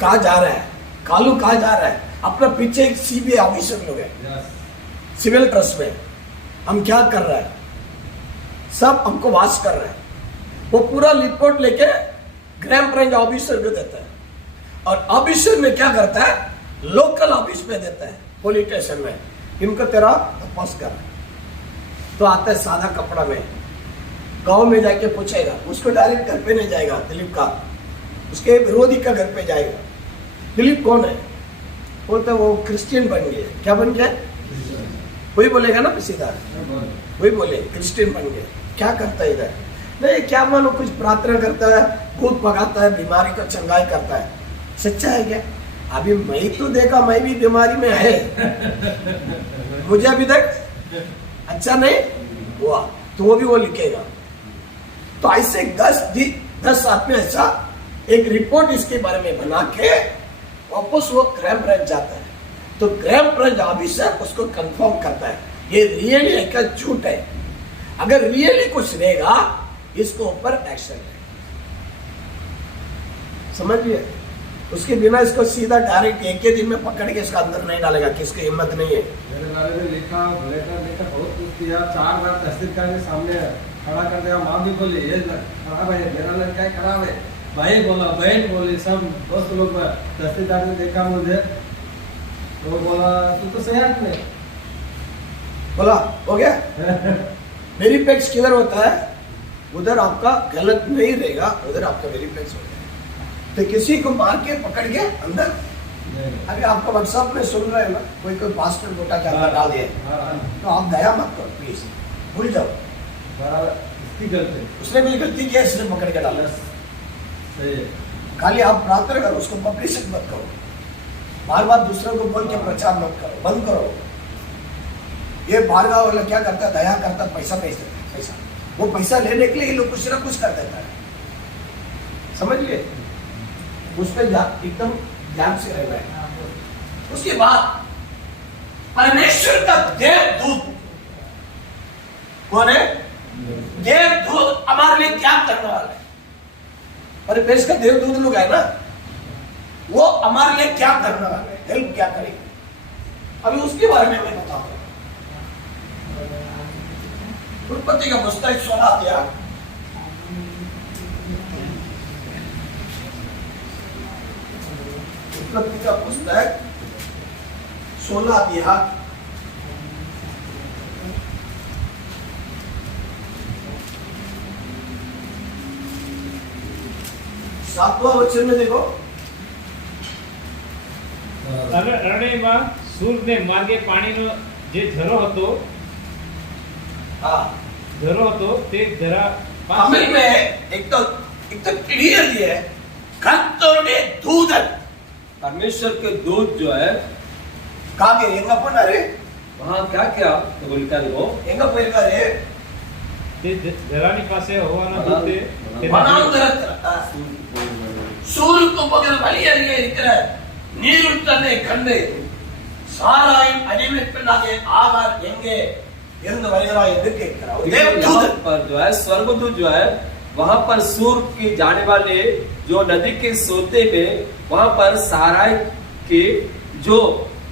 कहा जा रहा है? कालू कहा जा रहा है? अपना पीछे एक सीबीआई ऑफिसर लोग है, सिविल ट्रस्ट में। हम क्या कर रहा है? सब हमको वाश कर रहा है। वो पूरा रिपोर्ट लेके ग्राम ब्रांच ऑफिसर को देता है, और ऑफिसर में क्या करता है? लोकल ऑफिस में देता है, पुलिस स्टेशन में। इनको तेरा तपास कर, तो आता है सादा कपड़ा में, गांव में जाके पूछेगा। उसको डायरेक्ट घर पे नहीं जाएगा दिलीप का, उसके विरोधी का घर पे जाएगा। दिलीप कौन है? बोलता है वो क्रिश्चियन बन गए। क्या बन गए? वही बोलेगा ना सीधा, वही बोले क्रिश्चियन बन गए। क्या करता है इधर? नहीं, क्या मानो कुछ प्रार्थना करता है, भूत भगाता है, बीमारी को चंगाई करता है। सच्चा है क्या? अभी मैं तो देखा, मैं भी बीमारी में है, मुझे अभी तक अच्छा नहीं हुआ, तो वो भी वो लिखेगा। तो ऐसे 10 आदमी ऐसा एक रिपोर्ट इसके बारे में बना के वापस वो ग्राम ब्रांच जाता है। तो ग्राम ब्रांच ऑफिसर उसको कंफर्म करता है ये रियली है क्या झूठ है। अगर रियली कुछ रहेगा इसको ऊपर एक्शन है, समझिए। उसके बिना इसको सीधा डायरेक्ट एक ही दिन में पकड़ के इसका अंदर नहीं डालेगा, किसकी हिम्मत नहीं है। मेरे बारे में लिखा, लेटर बहुत कुछ किया। 4 बार तहसीलदार के सामने खड़ा कर दिया। माँ भी बोली ये खराब है, मेरा लड़का है खराब है। भाई बोला, बहन बोली, सब दोस्त लोग। तहसीलदार ने देखा मुझे, तो बोला तू तो सही आदमी है। बोला हो गया। वेरीफैक्स किधर होता है? उधर आपका गलत नहीं रहेगा, उधर आपका वेरीफैक्स हो गया। तो किसी को मार के पकड़ के अंदर, अभी आपका व्हाट्सएप में सुन रहे हैं ना, कोई पास्टर गोटा क्या डाल दिए, तो आप दया मत करो प्लीज, भूल जाओ। इसकी गलती, उसने भी गलती किया इसलिए पकड़ के डाला। सही है। खाली आप प्रार्थना करो, उसको पब्लिश मत करो, बार बार दूसरों को बोल के प्रचार मत करो, बंद करो। ये भार्गव वाला क्या करता है? दया करता है, पैसा भेज देता है। पैसा, वो पैसा लेने के लिए ये लोग कुछ ना कुछ कर देता है, समझिए। उस पर एकदम ध्यान से रहना है। उसके बाद परमेश्वर का देवदूत कौन है? देवदूत हमारे लिए क्या करने वाला है? परमेश्वर का देवदूत लोग है ना, वो हमारे लिए क्या करने वाला है, हेल्प क्या करेगा। अभी उसके बारे में मैं बताऊंगा। उत्पत्ति का पुस्तक 16 अध्याय, उत्पत्ति का पुस्तक 16 दिया, सातवां वचन में देखो, અને રણેમાં સૂરને માર્ગે પાણીનો જે ઝરો હતો हाँ તે ઝરા तमिल में एकदम क्लियरली है, கர்த்தருடைய தூதன். परमेश्वर के दूत जो है காಗೆ எங்க போனாரு, वहाँ क्या क्या तो लिखा देखो எங்க போயிருக்காரு, તે ઝરાની પાસે હોવાના દૂતે તેને வனாந்தரத்துல சூருக்கு பகல் வழி அருகே இருக்கிற நீருற்றனை கண்டு சாராயின் அடிமை பெண்ணாகிய ஆகார் எங்கே இருந்து வருகிறாய் என்று கேட்கிறார். ஒரு यहाँ தேவதூதன் पर जो है स्वर्गदूत जो है वहाँ पर सूर की जाने वाले जो नदी के सोते में वहाँ पर साराई के जो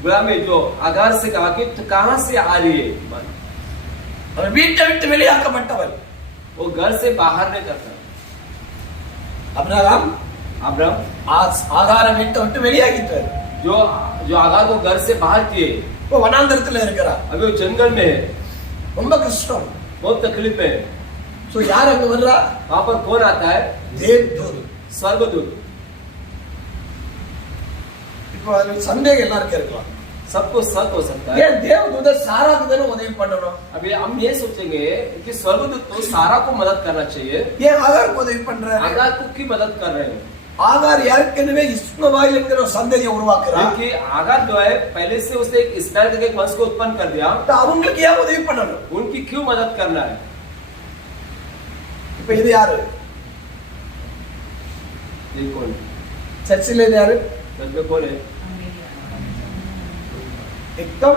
गुलाम में जो आगार से कहा कि तो कहाँ से आ रही है, அவர் வீட்டை விட்டு வெளியாக்கப்பட்டவர். वो घर से बाहर नहीं करता. அப்ரஹாம் अब्राहम ஆகார வீட்டை விட்டு வெளியாகிட்டார். जो जो आगार को घर से बाहर किए இப்போ வனாந்தரத்துல இருக்கிறார். अभी वो जंगल में है, ரொம்ப கஷ்டம். बहुत तकलीफ में है. சோ யார் அங்க வர்றா, वहाँ पर कौन आता है, தேவதூதன். स्वर्गदूत. இப்போ அது சந்தேகம் எல்லாருக்கும் இருக்கலாம், सबको शक हो सकता है. ஏன் தேவதூதன் சாராக்கு தானே உதவி பண்ணணும், अभी हम ये सोचेंगे कि स्वर्गदूत तो सारा को मदद करना चाहिए, ஏன் ஆகாருக்கு உதவி பண்றாரு. आगार को की मदद कर रहे हैं. ஆகார் ஏற்கனவே இஸ்மவேல் என்கிற ஒரு சந்ததியை உருவாக்குறார். क्योंकि आगार जो है पहले से उसने एक इस्माइल के एक वंश को उत्पन्न कर दिया, तो அவங்களுக்கு ஏன் உதவி பண்ணணும். उनकी क्यों मदद करना है. இப்போ இது யாரு, ये कौन சர்ச்சில் இது யாரு, सच में कौन है. एकदम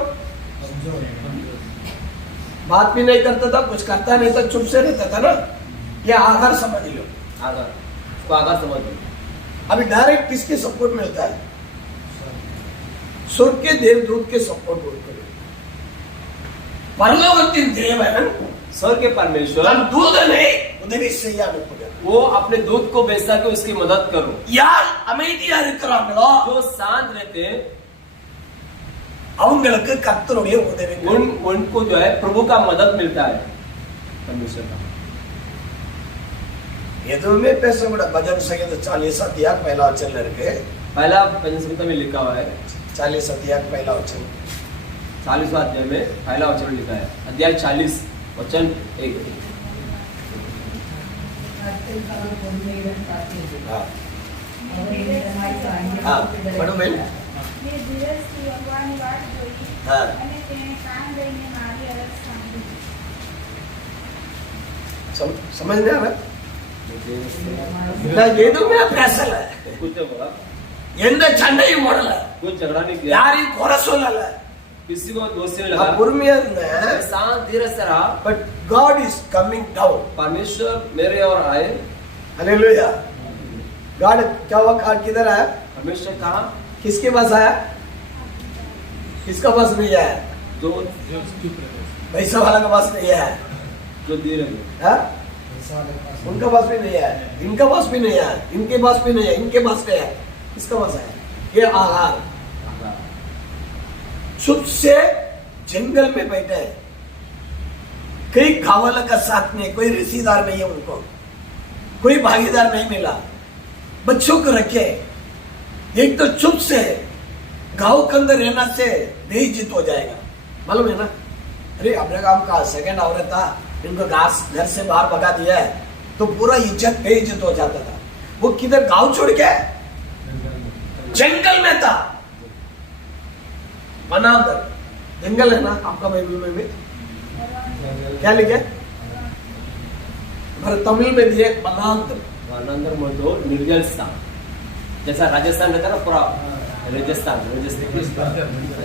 बात भी नहीं करता था, कुछ करता नहीं था, चुप से रहता था ना. ये आधार समझ लो. आगार, उसको आगार समझ लो. अभी डायरेक्ट किसके सपोर्ट मिलता है, स्वर्ग के देवदूत के सपोर्ट मिलता है. परलोकத்தின் தேவன் स्वर्ग के परमेश्वर தன் தூதனை உதவி செய்ய அனுப்புகிறார். वो अपने दूत को भेजता कि उसकी मदद करो. யார் அமைதியா இருக்கிறாங்களோ जो शांत रहते हैं அவங்களுக்கு கர்த்தருடைய உதவி. उनको जो है प्रभु का मदद मिलता है, परमेश्वर का. எதுவுமே பேசக்கூட भजन संगीत 40 अध्याय पहला वचन இருக்கு. पहला भजन संहिता में लिखा हुआ है, 40 अध्याय पहला वचन. 40वां अध्याय में पहला वचन लिखा है, अध्याय 40 वचन 1. हाँ हाँ पढ़ो भाई. મેં ધીરજથી ભગવાનની વાટ જોઈ हाँ અને તેણે કાન દઈને મારી અરજ સાંભળી. समझ में आ रहा है. எதுவுமே பேசல, कुछ नहीं बोला, எந்த சண்டையும் போடல, कुछ झगड़ा नहीं किया, யாரையும் குறை சொல்லல. किसी को दोष नहीं நான் लगा, பொறுமையா இருந்தேன். शांत धीरे से रहा. But God is coming down. परमेश्वर मेरे और आए. हालेलुया. गॉड क्या हुआ, गॉड किधर आया, परमेश्वर कहा किसके पास आया, किसका पास नहीं आया, जो पैसा वाला का पास नहीं आया, जो धीरे में. हाँ? उनका पास भी नहीं आया, इनका पास भी नहीं आया, इनके पास भी नहीं है, इनके पास नहीं है, किसका पास आया, ये आहार चुप से जंगल में बैठे हैं. कई घावला का साथ नहीं, कोई रिश्तेदार नहीं है, उनको कोई भागीदार नहीं मिला. बच्चों को रखे, एक तो चुप से गांव के अंदर रहना से बेइज्जत हो जाएगा, मालूम है ना. अरे अपने काम का सेकंड औरत था, इनको घर से बाहर भगा दिया है, तो पूरा इज्जत बेइज्जत हो जाता था. वो किधर गांव छोड़ के जंगल में था, वनांतर. जंगल है ना आपका बाइबल में भी क्या लिखे, तमिल में दिए वनांतर. वनांतर मधो निर्जल स्थान, जैसा राजस्थान रहता है ना, पूरा राजस्थान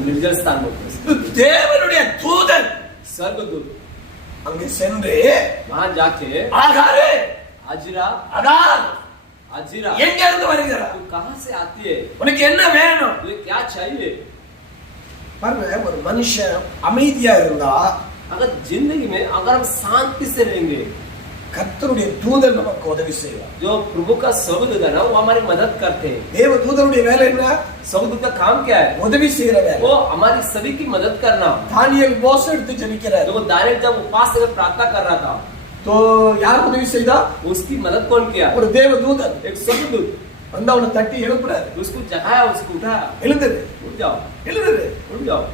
निर्जल स्थान बोलते हैं. தேவனுடைய தூதன் स्वर्गदूत அங்கு சென்று वहां जाके ஆகாரே अजीरा அகார் अजीरा எங்க இருந்து வருகிறார், तू कहां से आती है, உனக்கு என்ன வேணும். तुझे क्या चाहिए. பாருங்க, ஒரு மனுஷன் அமைதியா இருந்தா अगर जिंदगी में अगर हम शांति से रहेंगे, கர்த்தருடைய தூதர் நமக்கு உதவி செய்வார். जो प्रभु का स्वर्गदूत है ना वो हमारी मदद करते हैं. தேவ தூதருடைய வேலை என்ன? स्वर्गदूत का काम क्या है? உதவி செய்யற வேலை. वो हमारी सभी की मदद करना. தானியேல் உபவாசம் எடுத்து ஜெபிக்கிறார். जो दानियेल जब उपवास से प्रार्थना कर रहा था तो யார் உதவி செய்தா? उसकी मदद कौन किया? ஒரு தேவ தூதன். एक स्वर्गदूत. வந்து அவனை தட்டி எழுப்புறாரு. उसको जगाया, उसको उठाया. எழுந்துரு, उठ जाओ, எழுந்துரு. उठ जाओ.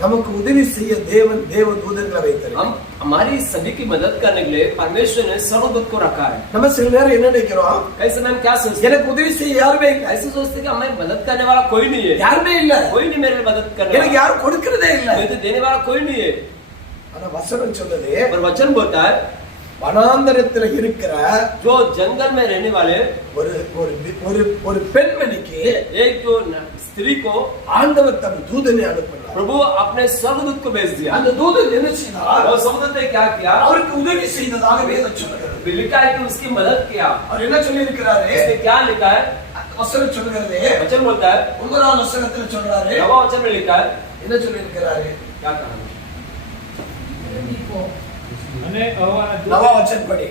நமக்கு உதவி செய்ய தேவன் தேவ தூதர்களை வைத்தார். हम हमारी सभी की मदद करने के लिए परमेश्वर ने स्वर्गदूत को रखा है. நம்ம सिल நேரம் என்ன நினைக்கிறோம்? कई समय हम क्या सोचते हैं? எனக்கு உதவி செய்ய யாருமே இல்ல. ऐसे सोचते हैं कि हमें मदद करने वाला कोई नहीं है. யாருமே இல்ல. कोई नहीं मेरे लिए मदद करने எனக்கு वाला. யாரும் கொடுக்கிறதே இல்ல. मुझे तो देने वाला कोई नहीं है. ஆனா வசனம் சொல்லுது, पर वचन बोलता है வனாந்தரத்துல இருக்கிற जो जंगल में रहने वाले ஒரு ஒரு ஒரு ஒரு பெண்மணிக்கு एक जो स्त्री को ஆண்டவர் தம் தூதனை அனுப்பினார். प्रभु अपने स्वर्गदूत को भेज दिया. அந்த தூதன் என்ன செய்தார்? और स्वर्गदूत ने क्या किया? அவருக்கு உதவி செய்ததாக வேதம் சொல்லுகிறது. लिखा है कि उसकी मदद किया. அவர் என்ன சொல்லி இருக்கிறாரு? इसने क्या लिखा है? வசனம் சொல்லுகிறது, वचन बोलता है, 9ஆம் வசனத்துல சொல்றாரு. नवा वचन में लिखा है, என்ன சொல்லி இருக்கிறாரு? क्या कहा? અને અહોવાના દૂતે- નવા વચન પડી.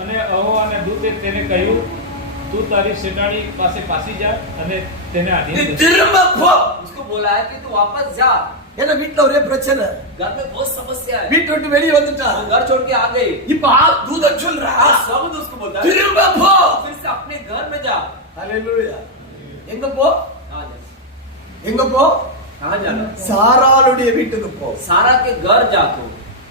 અને અહોવાના દૂતે તેને કહ્યું, તું તારી શેઠાણી પાસે પાછી જા અને તેને நீ આધીન બેસ. திரும்ப போ. उसको बोला है कि तू वापस जा. ஏன்னா வீட்டுல ஒரே பிரச்சனை. घर में बहुत समस्या है. வீட்டு விட்டு வெளியே வந்துட்டா. वो घर छोड़ के आ गई. இப்ப தூதன் சொல்றா, स्वर्गदूत उसको बोलता है, திரும்ப போ. फिर से अपने घर में जा. ஹalleluya. எங்க போ? कहाँ जा? எங்க போ? कहाँ जाना? சாராளுடைய வீட்டுக்கு போ. सारा के घर जा तू.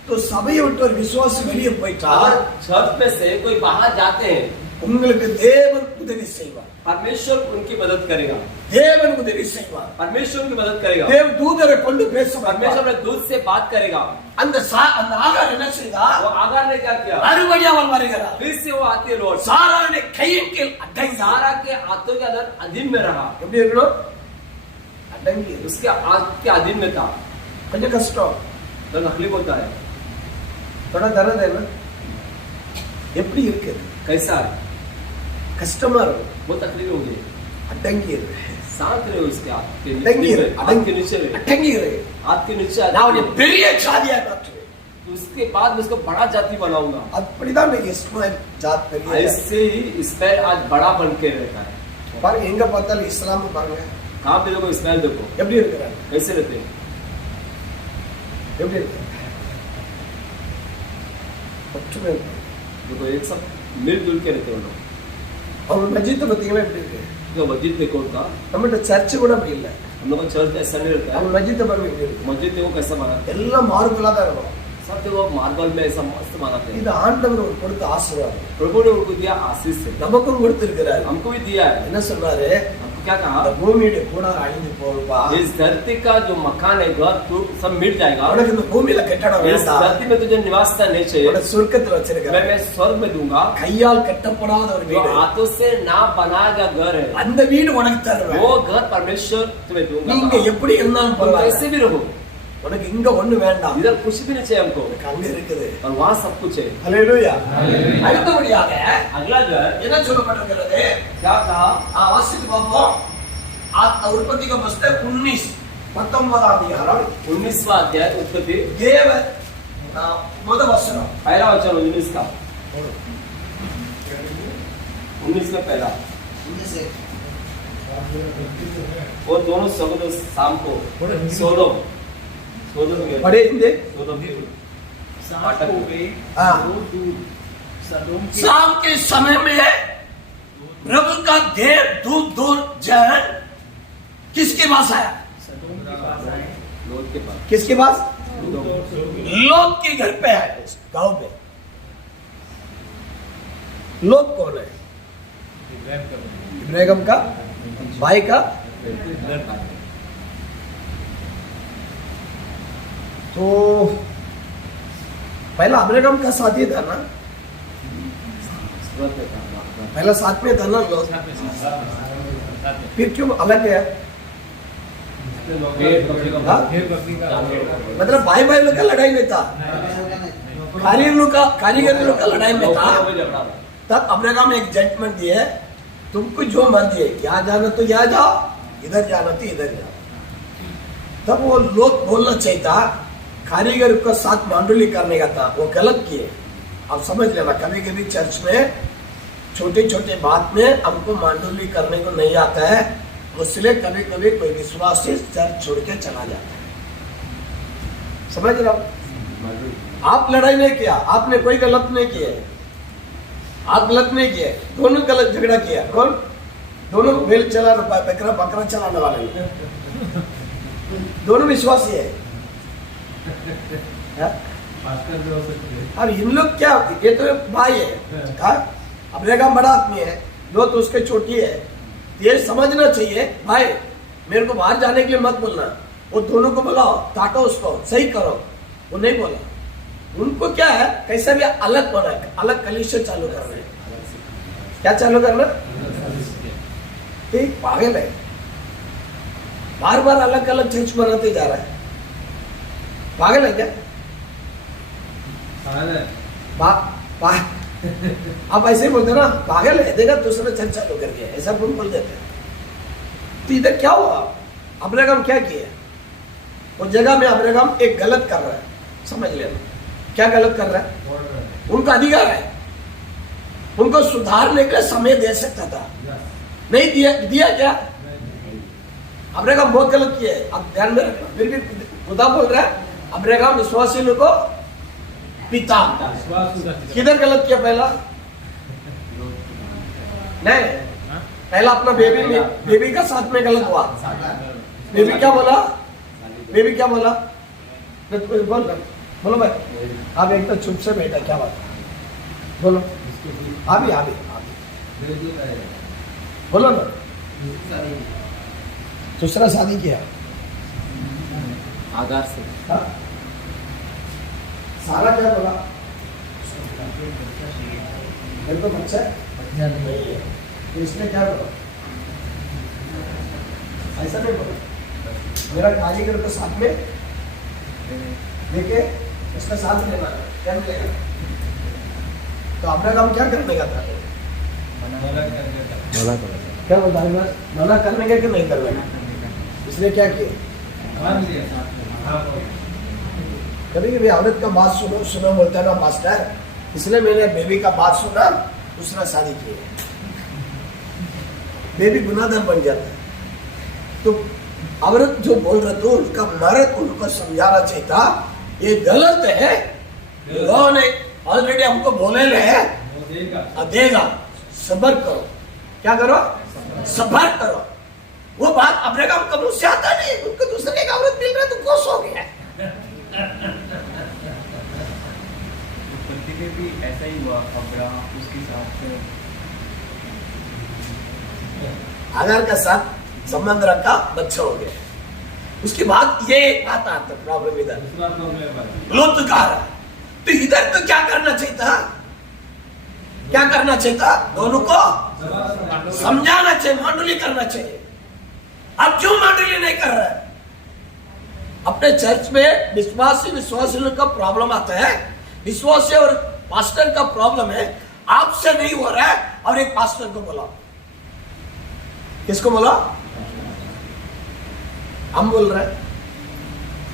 तो சபையை விட்டு ஒரு விசுவாசி வெளியே போயிட்டா अगर चर्च में से कोई बाहर जाते हैं, உங்களுக்கு தேவன் உதவி செய்வார். परमेश्वर उनकी मदद करेगा. தேவன் உதவி செய்வார். परमेश्वर उनकी मदद करेगा. தேவ தூதரை கொண்டு பேச परमेश्वर अपने दूध से बात करेगा. அந்த அந்த ஆகார் என்ன செய்தா? वो आगार ने क्या किया? மறுபடியும் அவன் வருகிறார். फिर से वो आती है लौट. சாராளுடைய கையின் கீழ் அடங்கி. सारा के हाथों के अंदर अधीन में रहा. எப்படி இருக்கணும்? அடங்கி. उसके हाथ के अधीन में था. கொஞ்சம் கஷ்டம். तो तकलीफ होता है. थोड़ा दर्द है ना? எப்படி இருக்கு? कैसा है? கஷ்டமா இருக்கு. वो तकलीफ होगी. அடங்கி இருக்கு. शांत रहे उसके हाथ के अडंगी नीचे. रहे, हाथ के नीचे रहे. அடங்கி இருக்கு. हाथ के नीचे आ நான் ஒரு जाओ. பெரிய சாதியா மாற்றுவேன். उसके बाद मैं उसको बड़ा जाति बनाऊंगा. அப்படிதான் நீங்க இஸ்மாயில் ஜாத் பெரிய. ऐसे ही इस्माइल आज बड़ा बन के रहता है. பாருங்க எங்க பார்த்தாலும் இஸ்லாம் பாருங்க. कहाँ पे देखो इस्माइल देखो எப்படி இருக்கிறாங்க? कैसे रहते हैं. எப்படி இருக்காங்க? ஒற்றுமை. देखो एक सब मिलजुल के रहते हैं लोग. அவங்க மஜித் பார்த்தீங்களா எப்படி இருக்கு? जो मस्जिद देखो उनका, நம்மகிட்ட சர்ச் கூட அப்படி இல்லை. हम लोग का चर्च ऐसा नहीं रहता அவங்க है. மஜித்தை பாருங்க எப்படி இருக்கு? मस्जिद देखो कैसा बना है. எல்லாம் மார்பலா தான் இருக்கும். सब देखो मार्बल में ऐसा मस्त बनाते हैं. இது ஆண்டவர் ஒரு கொடுத்த ஆசீர்வாதம். प्रभु ने उनको दिया आशीष से. நமக்கும் கொடுத்திருக்கிறார். हमको भी दिया है. என்ன சொல்றாரு? हमको क्या कहा? அந்த பூமியுடைய கூடாரம் அழிந்து போகும்பா. इस धरती का जो मकान है घर तो सब मिट जाएगा. உனக்கு இந்த பூமியில கட்டடம் इस வேண்டாம். धरती में तुझे निवास स्थान नहीं चाहिए. உனக்கு சொர்க்கத்துல வச்சிருக்கிறேன். मैं स्वर्ग में दूंगा. கையால் கட்டப்படாத ஒரு जो வீடு. हाथों से ना बनाया गया घर है, அந்த வீடு உனக்கு தருவேன். वो घर परमेश्वर तुम्हें நீங்க दूंगा. எப்படி இருந்தாலும் तुम பரவாயில்லை. कैसे भी रहो, உனக்கு இங்க ஒண்ணு வேண்டாம். इधर कुछ भी नहीं चाहिए हमको, உனக்கு அங்க இருக்குது. और वहाँ सब कुछ है. ஹalleluya. அடுத்தபடியாக अगला जो है என்ன சொல்லப்பட்டிருக்கிறது? क्या कहा? வாசித்து பார்ப்போம். உற்பத்தி का पुस्तक 19 அதிகாரம் 19वां अध्याय उत्पत्ति தேவ முதல் வசனம். पहला वचन 19 का 19 में पहला. वो दोनों शब्द शाम को सोदोम गए. படே இங்கே सोदोम सांस हो गई हाँ। दो दूर सदोम के शाम के समय में प्रभु का दूर जन किसके पास आया? सदोम के पास आए. लोट के पास. किसके पास? लूत और सोदोम. लोत के घर पे आए. गांव में लोत कौन है? इब्राहिम का भाई का. तो पहला अब्राहम का साथी था ना, पहला साथ में था ना लोत. फिर क्यों अलग गया? हाँ? मतलब भाई भाई लोग का लड़ाई में था, कारीगर लोग का लड़ाई में था. तब अब्राहम एक जजमेंट दिए, तुमको जो मर्जी है, यहाँ जाना तो यहाँ जाओ, इधर जाना तो इधर जाओ. तब वो लोग बोलना चाहिए था, कारीगर को साथ मांडुली करने का था, वो गलत किए। आप समझ लेना, कभी कभी चर्च में छोटे छोटे बात में हमको मांडुली करने को नहीं आता है, इसलिए कभी कभी कोई विश्वासी चर्च छोड़ के चला जाता है। समझ रहे हो? आप लड़ाई नहीं किया, आपने कोई गलत नहीं किया, आप गलत नहीं किए, दोनों गलत झगड़ा किया। कौन? दोनों बेल चलाने, बकरा चलाने वाले दोनों विश्वासी है। पास्टर भी हो सकते हैं। अब इन लोग क्या, ये तो भाई है, अब्राहम बड़ा आदमी है, दो तो उसके छोटी है। ये समझना चाहिए भाई, मेरे को बाहर जाने के लिए मत बोलना, वो दोनों को बुलाओ, काटो उसको, सही करो। वो नहीं बोला, उनको क्या है, कैसे भी अलग बना, अलग कलीसिया चालू करना है। क्या चालू करना? एक पागल है, बार बार अलग अलग चर्च बनाते जा रहा है। पागल है क्या? आप ऐसे ही बोलते ना, पागल है, देखा दूसरा चर्च चालू करके, ऐसा बोल देते हैं। तो इधर क्या हुआ? अब्राहम क्या किया? वो जगह में अब्राहम एक गलत कर रहा है, समझ लेना। क्या गलत कर रहा है? उनका अधिकार है, उनको सुधारने के लिए समय दे सकता था, नहीं दिया क्या? अब्राहम बहुत गलत किया है, आप ध्यान में रखना। फिर भी खुदा बोल रहा है अब्राहम विश्वासी लोग को पिता। किधर गलत किया? पहला नहीं, पहला अपना बेबी का साथ में गलत हुआ। बेबी क्या बोला? बेबी क्या बोला? बोलो भाई, आप एक तो चुप से बैठा, क्या बात? बोलो, अभी बोलो ना। दूसरा शादी किया आगार से। हाँ? सारा क्या बोला? मेरे को बच्चा नहीं है, तो इसने क्या बोला? ऐसा नहीं बोला, मेरा कारीगर को साथ में लेके उसका साथ लेना, क्या मिलेगा? तो अब्राहम क्या करने का था? क्या बोलता है? मना करने का कि नहीं करने का? इसने क्या किया? कभी कभी औरत का बात सुनो बोलता है ना मास्टर, इसलिए मैंने बेबी का बात सुना, दूसरा शादी की। बेबी गुनाहगार बन जाता है। तो औरत जो बोल रहे थे, उनका मर्द उनको समझाना चाहिए था, ये गलत है, उन्होंने ऑलरेडी हमको बोले ले देगा, सब्र करो। क्या करो? सब्र करो। वो बात अब्राहम का मुंह से आता नहीं, उनको दूसरे का औरत मिल रहा है तो खुश हो गया। में भी ऐसा ही हुआ, अब्राहम उसके साथ आगार का साथ संबंध रखा, बच्चा हो गया। उसके बाद ये बात आता प्रॉब्लम इधर लोग कह रहा, तो इधर तो क्या करना चाहिए था? क्या करना चाहिए था? दोनों को समझाना चाहिए, मांडुली करना चाहिए। अब क्यों मांडुली नहीं कर रहा है? अपने चर्च में विश्वासी लोग का प्रॉब्लम आता है, विश्वासी और पास्टर का प्रॉब्लम है, आपसे नहीं हो रहा है, और एक पास्टर को बोला। किसको बोला? हम बोल रहे हैं।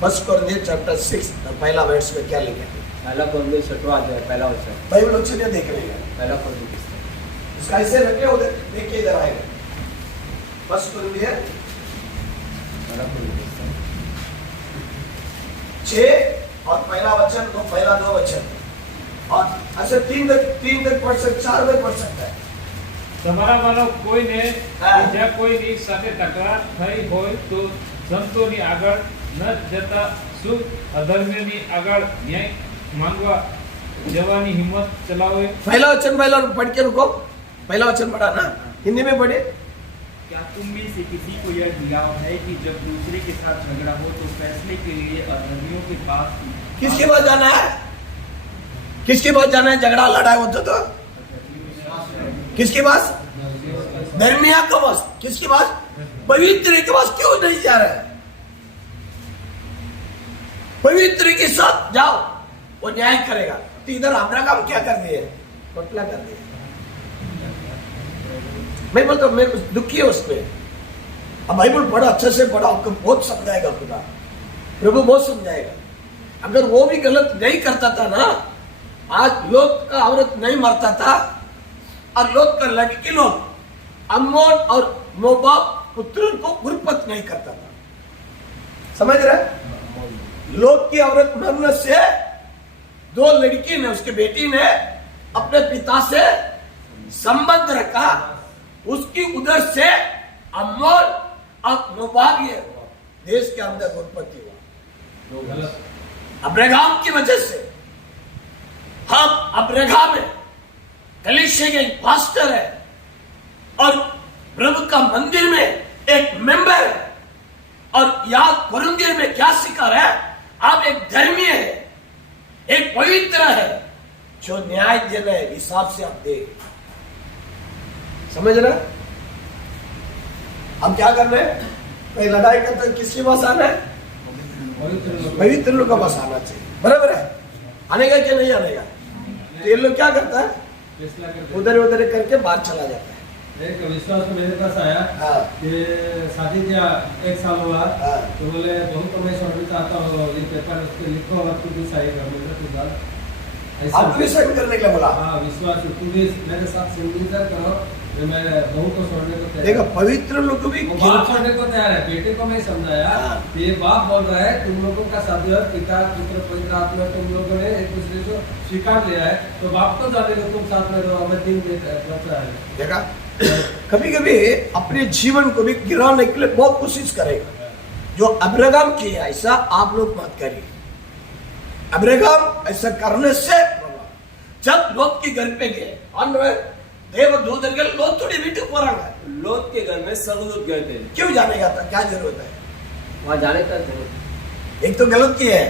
1 कोरिन्थियंस चैप्टर 6 पहला वर्ष में क्या लिखा है? पहला कोरिन्थियंस 6वां अध्याय पहला वचन। बाइबल अच्छे से देख लेंगे। पहला कोरिन्थियंस इसका ऐसे रखे उधर देखिए, इधर आएगा 1 कोरिन्थियंस 6 और पहला वचन तो पहला 2 वचन, और ऐसे 3 तक पढ़ सकते, 4 तक पढ़ सकता है। તમારામાંનો કોઈને બીજા કોઈની સાથે તકરાર થઈ હોય તો સંતોની આગળ ન જતા શું અધર્મીની આગળ ન્યાય માંગવા જવાની હિંમત ચલાવે? पहला वचन पहला पढ़ के रुको, पहला वचन पढ़ा ना, हिंदी में पढ़े। क्या तुम में से किसी को यह ज्ञान है कि जब दूसरे के साथ झगड़ा हो तो फैसले के लिए अधर्मियों के पास किसके पास जाना है? किसके पास जाना है? झगड़ा लड़ाई होता तो किसके पास? धर्मिया के पास। किसके पास? पवित्र के पास। क्यों नहीं जा रहा है? पवित्र के साथ जाओ, वो न्याय करेगा। तो इधर अब्राहम क्या कर दिए? पटला कर दिए। मैं बोलता हूं, मेरे दुखी है उसमें। अब बाइबल पढ़ा, अच्छे से पढ़ा, आपको बहुत समझाएगा खुदा, प्रभु बहुत समझाएगा। अगर वो भी गलत नहीं करता था ना, आज लोग का औरत नहीं मरता था और लोग का लड़की लोग अम्मोन और मोबाब पुत्रों को गुरपत नहीं करता था। समझ रहे? लोग की औरत मरने से दो लड़की ने, उसके बेटी ने अपने पिता से संबंध रखा, उसकी उधर से अम्मोन और मोबाब ये देश के अंदर उत्पत्ति हुआ अब्राहम की वजह से। हम अब्राहम में कलीसिया के एक पास्टर है और प्रभु का मंदिर में एक मेंबर है, और याद कुरिन्थियों में क्या सिखा रहा है? आप एक धर्मी है, एक पवित्र है, जो न्याय देना है हिसाब से आप दे। समझ रहे? हम क्या कर रहे हैं? कोई लड़ाई करते किसके पास आना है? पवित्र लोग का पास आना चाहिए। बराबर है? आनेगा क्या नहीं आनेगा? तो ये लोग क्या करता है? उधर उधर करके बाहर चला जाता है। एक विश्वास मेरे पास आया कि शादी किया 1 साल हुआ, तो बोले बहुत तो मैं छोड़ना चाहता हूँ, ये पेपर उसके लिखो और तू भी सही कर मेरा आप भी साइन करने के लिए बोला? हाँ, विश्वास तू भी मेरे साथ सिग्नेचर करो, मैं बहुत तो छोड़ने को तैयार। देखो पवित्र लोग भी बाप छोड़ने को तैयार है। बेटे को मैं समझाया, ये बाप बोल रहा है तुम लोगों का शादी पिता पुत्र पवित्र आत्मा तुम लोगों ने एक दूसरे को स्वीकार लिया है, तो बाप को जाने को तुम साथ में रहो। हमें 3 बच्चा है। देखा, कभी कभी अपने जीवन को भी गिराने के लिए बहुत कोशिश करेगा। जो अब्राहम किया ऐसा आप लोग मत करिए। अब्राहम ऐसा करने से जब लोत के घर पे गए देवदूत लोत थोड़ी वीटू पोरांगा, लोत के घर में स्वर्गदूत गए थे। क्यों जाने का था? क्या जरूरत है वहां जाने का? एक तो गलत किया है,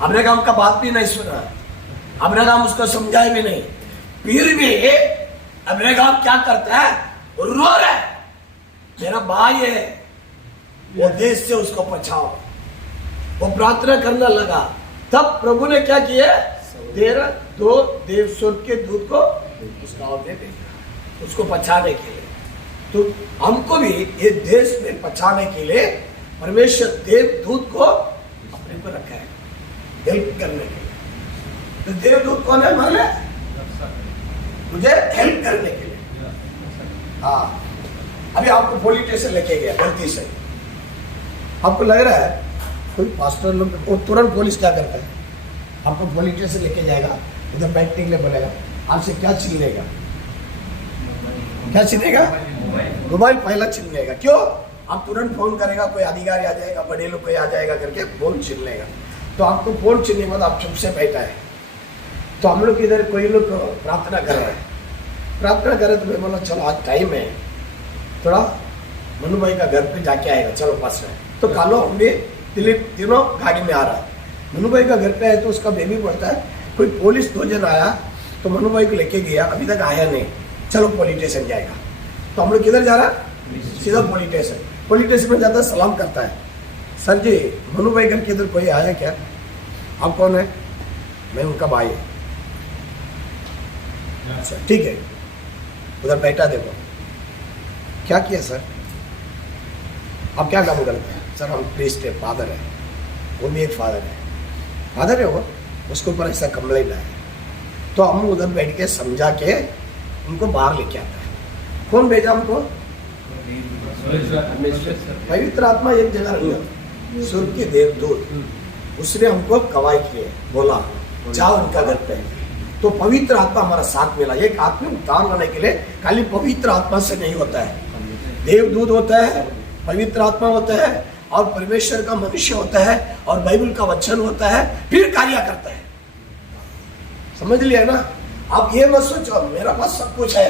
अब्राहम का बात भी नहीं सुना, अब्राहम उसको समझाए भी नहीं, फिर भी अब्राहम क्या करता है? रो रहा है, मेरा भाई है, वो देश से उसको बचाओ। वो प्रार्थना करने लगा, तब प्रभु ने क्या किया? तेरा 2 देव स्वर्ग के दूत को उसका में भेजा, उसको बचाने के लिए। तो हमको भी ये देश में बचाने के लिए परमेश्वर देवदूत को अपने को रखा है, हेल्प करने के लिए। तो देवदूत कौन है? मान ले मुझे हेल्प करने के लिए। हाँ, अभी आपको पुलिस स्टेशन लेके गया गलती से, आपको लग रहा है कोई पास्टर लोग, वो तुरंत पुलिस क्या करता है? आपको पुलिस स्टेशन लेके जाएगा, उधर बैठने के लिए बोलेगा, आपसे क्या छीन लेगा? क्या छीनेगा? मोबाइल पहला छीन लेगा। क्यों? आप तुरंत फोन करेगा, कोई अधिकारी आ जाएगा, बड़े लोग कोई आ जाएगा करके फोन छीन लेगा। तो आपको फोन छीनने के बाद आप चुप से बैठा है। तो हम लोग इधर कोई लोग प्रार्थना कर रहे हैं, प्रार्थना करे तो मैं बोला चलो आज टाइम है, थोड़ा मनु भाई का घर पे जाके आएगा, चलो पास में। तो कालो हम भी तीनों गाड़ी में आ रहा है, मनु भाई का घर पे है, तो उसका बेबी बोलता है कोई पुलिस 2 जन आया, तो मनु भाई को लेके गया, अभी तक आया नहीं, चलो पुलिस स्टेशन जाएगा। तो हम लोग किधर जा रहा है? सीधा पुलिस स्टेशन। पुलिस स्टेशन में जाता सलाम करता है, सर जी मनु भाई घर के इधर कोई आया क्या? आप कौन है? मैं उनका भाई है। अच्छा ठीक है, उधर बैठा देखो। क्या किया सर? आप क्या काम करते हैं? सर हम प्रीस्ट है, फादर है। वो भी एक फादर है, फादर है वो, उसके ऊपर ऐसा कंप्लेंट है। तो हम उधर बैठ के समझा के उनको बाहर लेके आता है। कौन भेजा हमको? पवित्र आत्मा एक जगह रख गया, स्वर्ग के देवदूत, उसने हमको गवाही की, बोला जाओ उनका घर पे। तो पवित्र आत्मा हमारा साथ मिला। एक आत्मा उतार लाने के लिए खाली पवित्र आत्मा से नहीं होता है, देवदूत होता है, पवित्र आत्मा होता है, और परमेश्वर का मनुष्य होता है, और बाइबल का वचन होता है, फिर कार्य करता है। समझ लिया ना? आप ये मत सोचो मेरा पास सब कुछ है,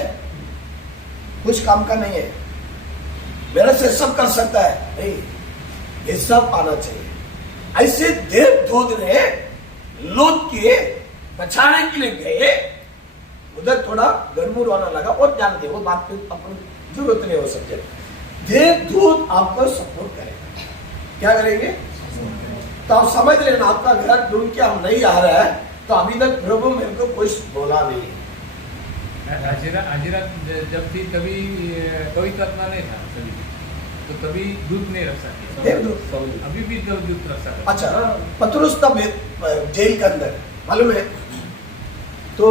कुछ काम का नहीं है, मेरे से सब कर सकता है, नहीं, ये सब आना चाहिए। ऐसे देवदूत ने लोट के बचाने के लिए गए, उधर थोड़ा गड़बड़ होना लगा, और जान दे वो बात पे अपन जरूरत नहीं हो सकती। देवदूत आपको सपोर्ट करेगा। क्या करेंगे? तो आप समझ लेना, आपका घर ढूंढ के हम नहीं आ रहा है, तो अभी तक प्रभु मेरे को कुछ बोला नहीं। हाजिरा जब थी तभी पवित्र आत्मा नहीं था, तो कभी दूध नहीं रख सकते, देवदूत। अभी भी दूध रख सकते। अच्छा, पतरस तब जेल के अंदर, मालूम है? तो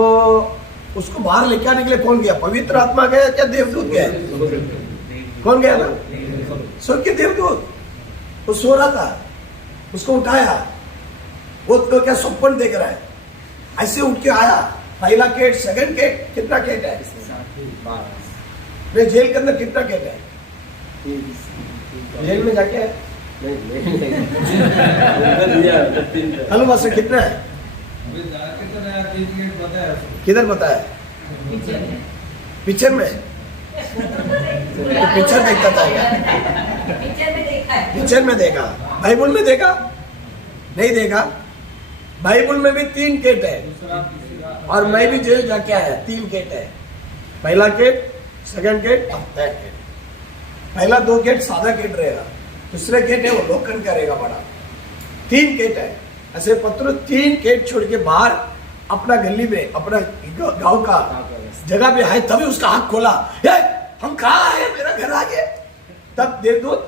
उसको बाहर लेके आने के लिए कौन गया? पवित्र आत्मा गया क्या देवदूत गया? कौन गया ना? स्वर्ग के देवदूत। वो सो रहा था, उसको उठाया, वो तो क्या स्वप्न देख रहा है, ऐसे उठ के आया, पहला गेट, सेकंड गेट, कितना गेट है? जेल के अंदर कितना गेट है? जेल में जाके हेलो मास्टर कितना है? अभी जाके तो नया 3 गेट बताया उसको। किधर बताया? पिक्चर में। पिक्चर देखता था क्या? पिक्चर में देखा है। पिक्चर में देखा, बाइबल में देखा नहीं देखा? बाइबल में भी 3 गेट है, दूसरा तीसरा और मैं भी जेल जाके आया, 3 गेट है। पहला गेट, सेकंड गेट और थर्ड गेट। पहला 2 गेट सादा गेट रहेगा, दूसरे गेट है वो लोखंड का रहेगा बड़ा। 3 गेट है। ऐसे पत्रों 3 गेट छोड़ के बाहर अपना गली में, अपना गांव का जगह पे है, तभी उसका हाथ खोला, हम कहाँ है, मेरा घर आ गया। तब देवदूत,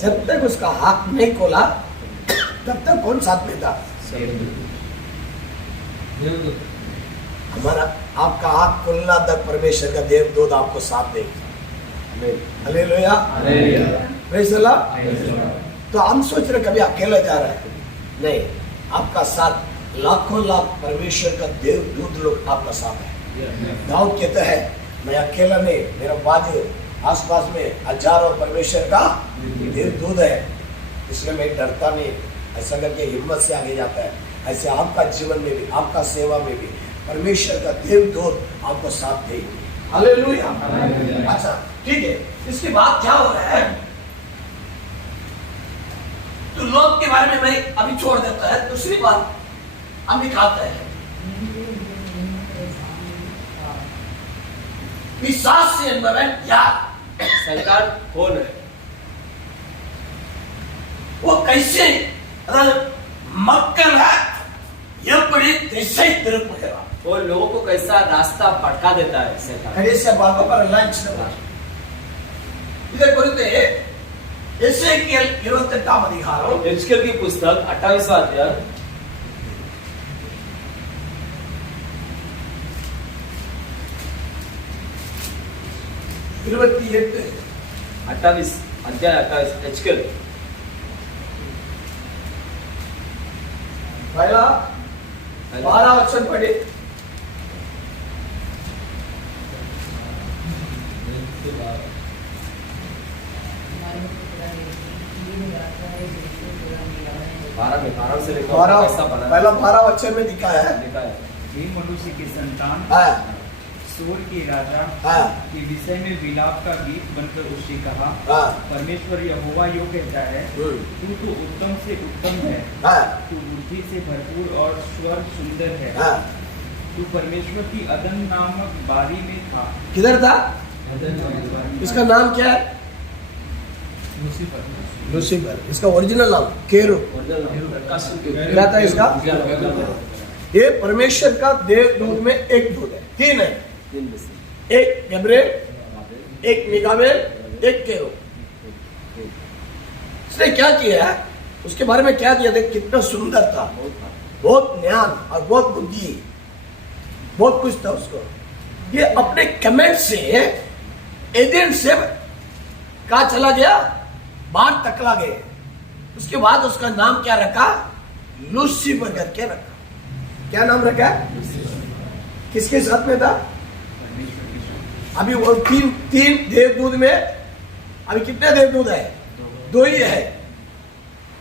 जब तक उसका हाथ नहीं खोला तब तक कौन साथ में था? देवदूत। हमारा आपका हाथ खुलना तक परमेश्वर का देवदूत आपको साथ देगा। Hallelujah, praise the Lord. तो हम सोच रहे कभी अकेला जा रहा है, नहीं, आपका साथ लाखों लाख परमेश्वर का देवदूत लोग आपका साथ है। दाऊद कहता है मैं अकेला नहीं, मेरा बाजू आसपास में हजारों परमेश्वर का देवदूत है, इसलिए मैं डरता नहीं। ऐसा करके हिम्मत से आगे जाता है। ऐसे आपका जीवन में भी, आपका सेवा में भी परमेश्वर का देवदूत आपको साथ देंगे। हालेलुया। अच्छा ठीक है, इसके बाद क्या हो रहा है? तो लोग के बारे में मैं अभी छोड़ देता है, दूसरी बात हम दिखाते हैं। पिशाच से इन्वॉल्वमेंट या शैतान कौन है? वो कैसे मक्कर है, यह बड़ी दिशा திருப்புகிறார்। वो लोगों को कैसा रास्ता भटका देता है शैतान। கடைசியா பார்க்க போற லஞ்ச் இதை குறித்து எசேக்கியேல் 28ஆம் அதிகாரம் एजकेल की पुस्तक 28वां अध्याय 28 28 अध्याय 28 एजकेल पहला 12 वचन पढ़े। बारह से लेकर 12 कैसा बना पहला 12 वचन में दिखा है। लिखा है। हे मनुष्य के संतान, हाँ, सोर के राजा हाँ, के विषय में विलाप का गीत बनकर उससे कहा, हाँ, परमेश्वर यहोवा यो कहता है, तू तो उत्तम से उत्तम है, हाँ, तू बुद्धि से भरपूर और स्वर सुंदर है, हाँ। तू परमेश्वर की अदन नामक बारी में था। किधर था? इसका नाम क्या है? लूसीफर। इसका ओरिजिनल नाम केरू। क्या था इसका? ये परमेश्वर का देवदूत में एक दूत है, 3 है, एक गब्रिएल, एक मिकाएल, एक केरू। उसने क्या किया है, उसके बारे में क्या किया था? कितना सुंदर था, बहुत ज्ञान और बहुत बुद्धि, बहुत कुछ था उसको। ये अपने कमेंट से एदेन से कहा चला गया, बाहर तकला गए। उसके बाद उसका नाम क्या रखा? लूसीफर करके रखा। क्या नाम रखा? किसके साथ में था? अभी वो तीन देवदूत में अभी कितने देवदूत है? 2 ही है।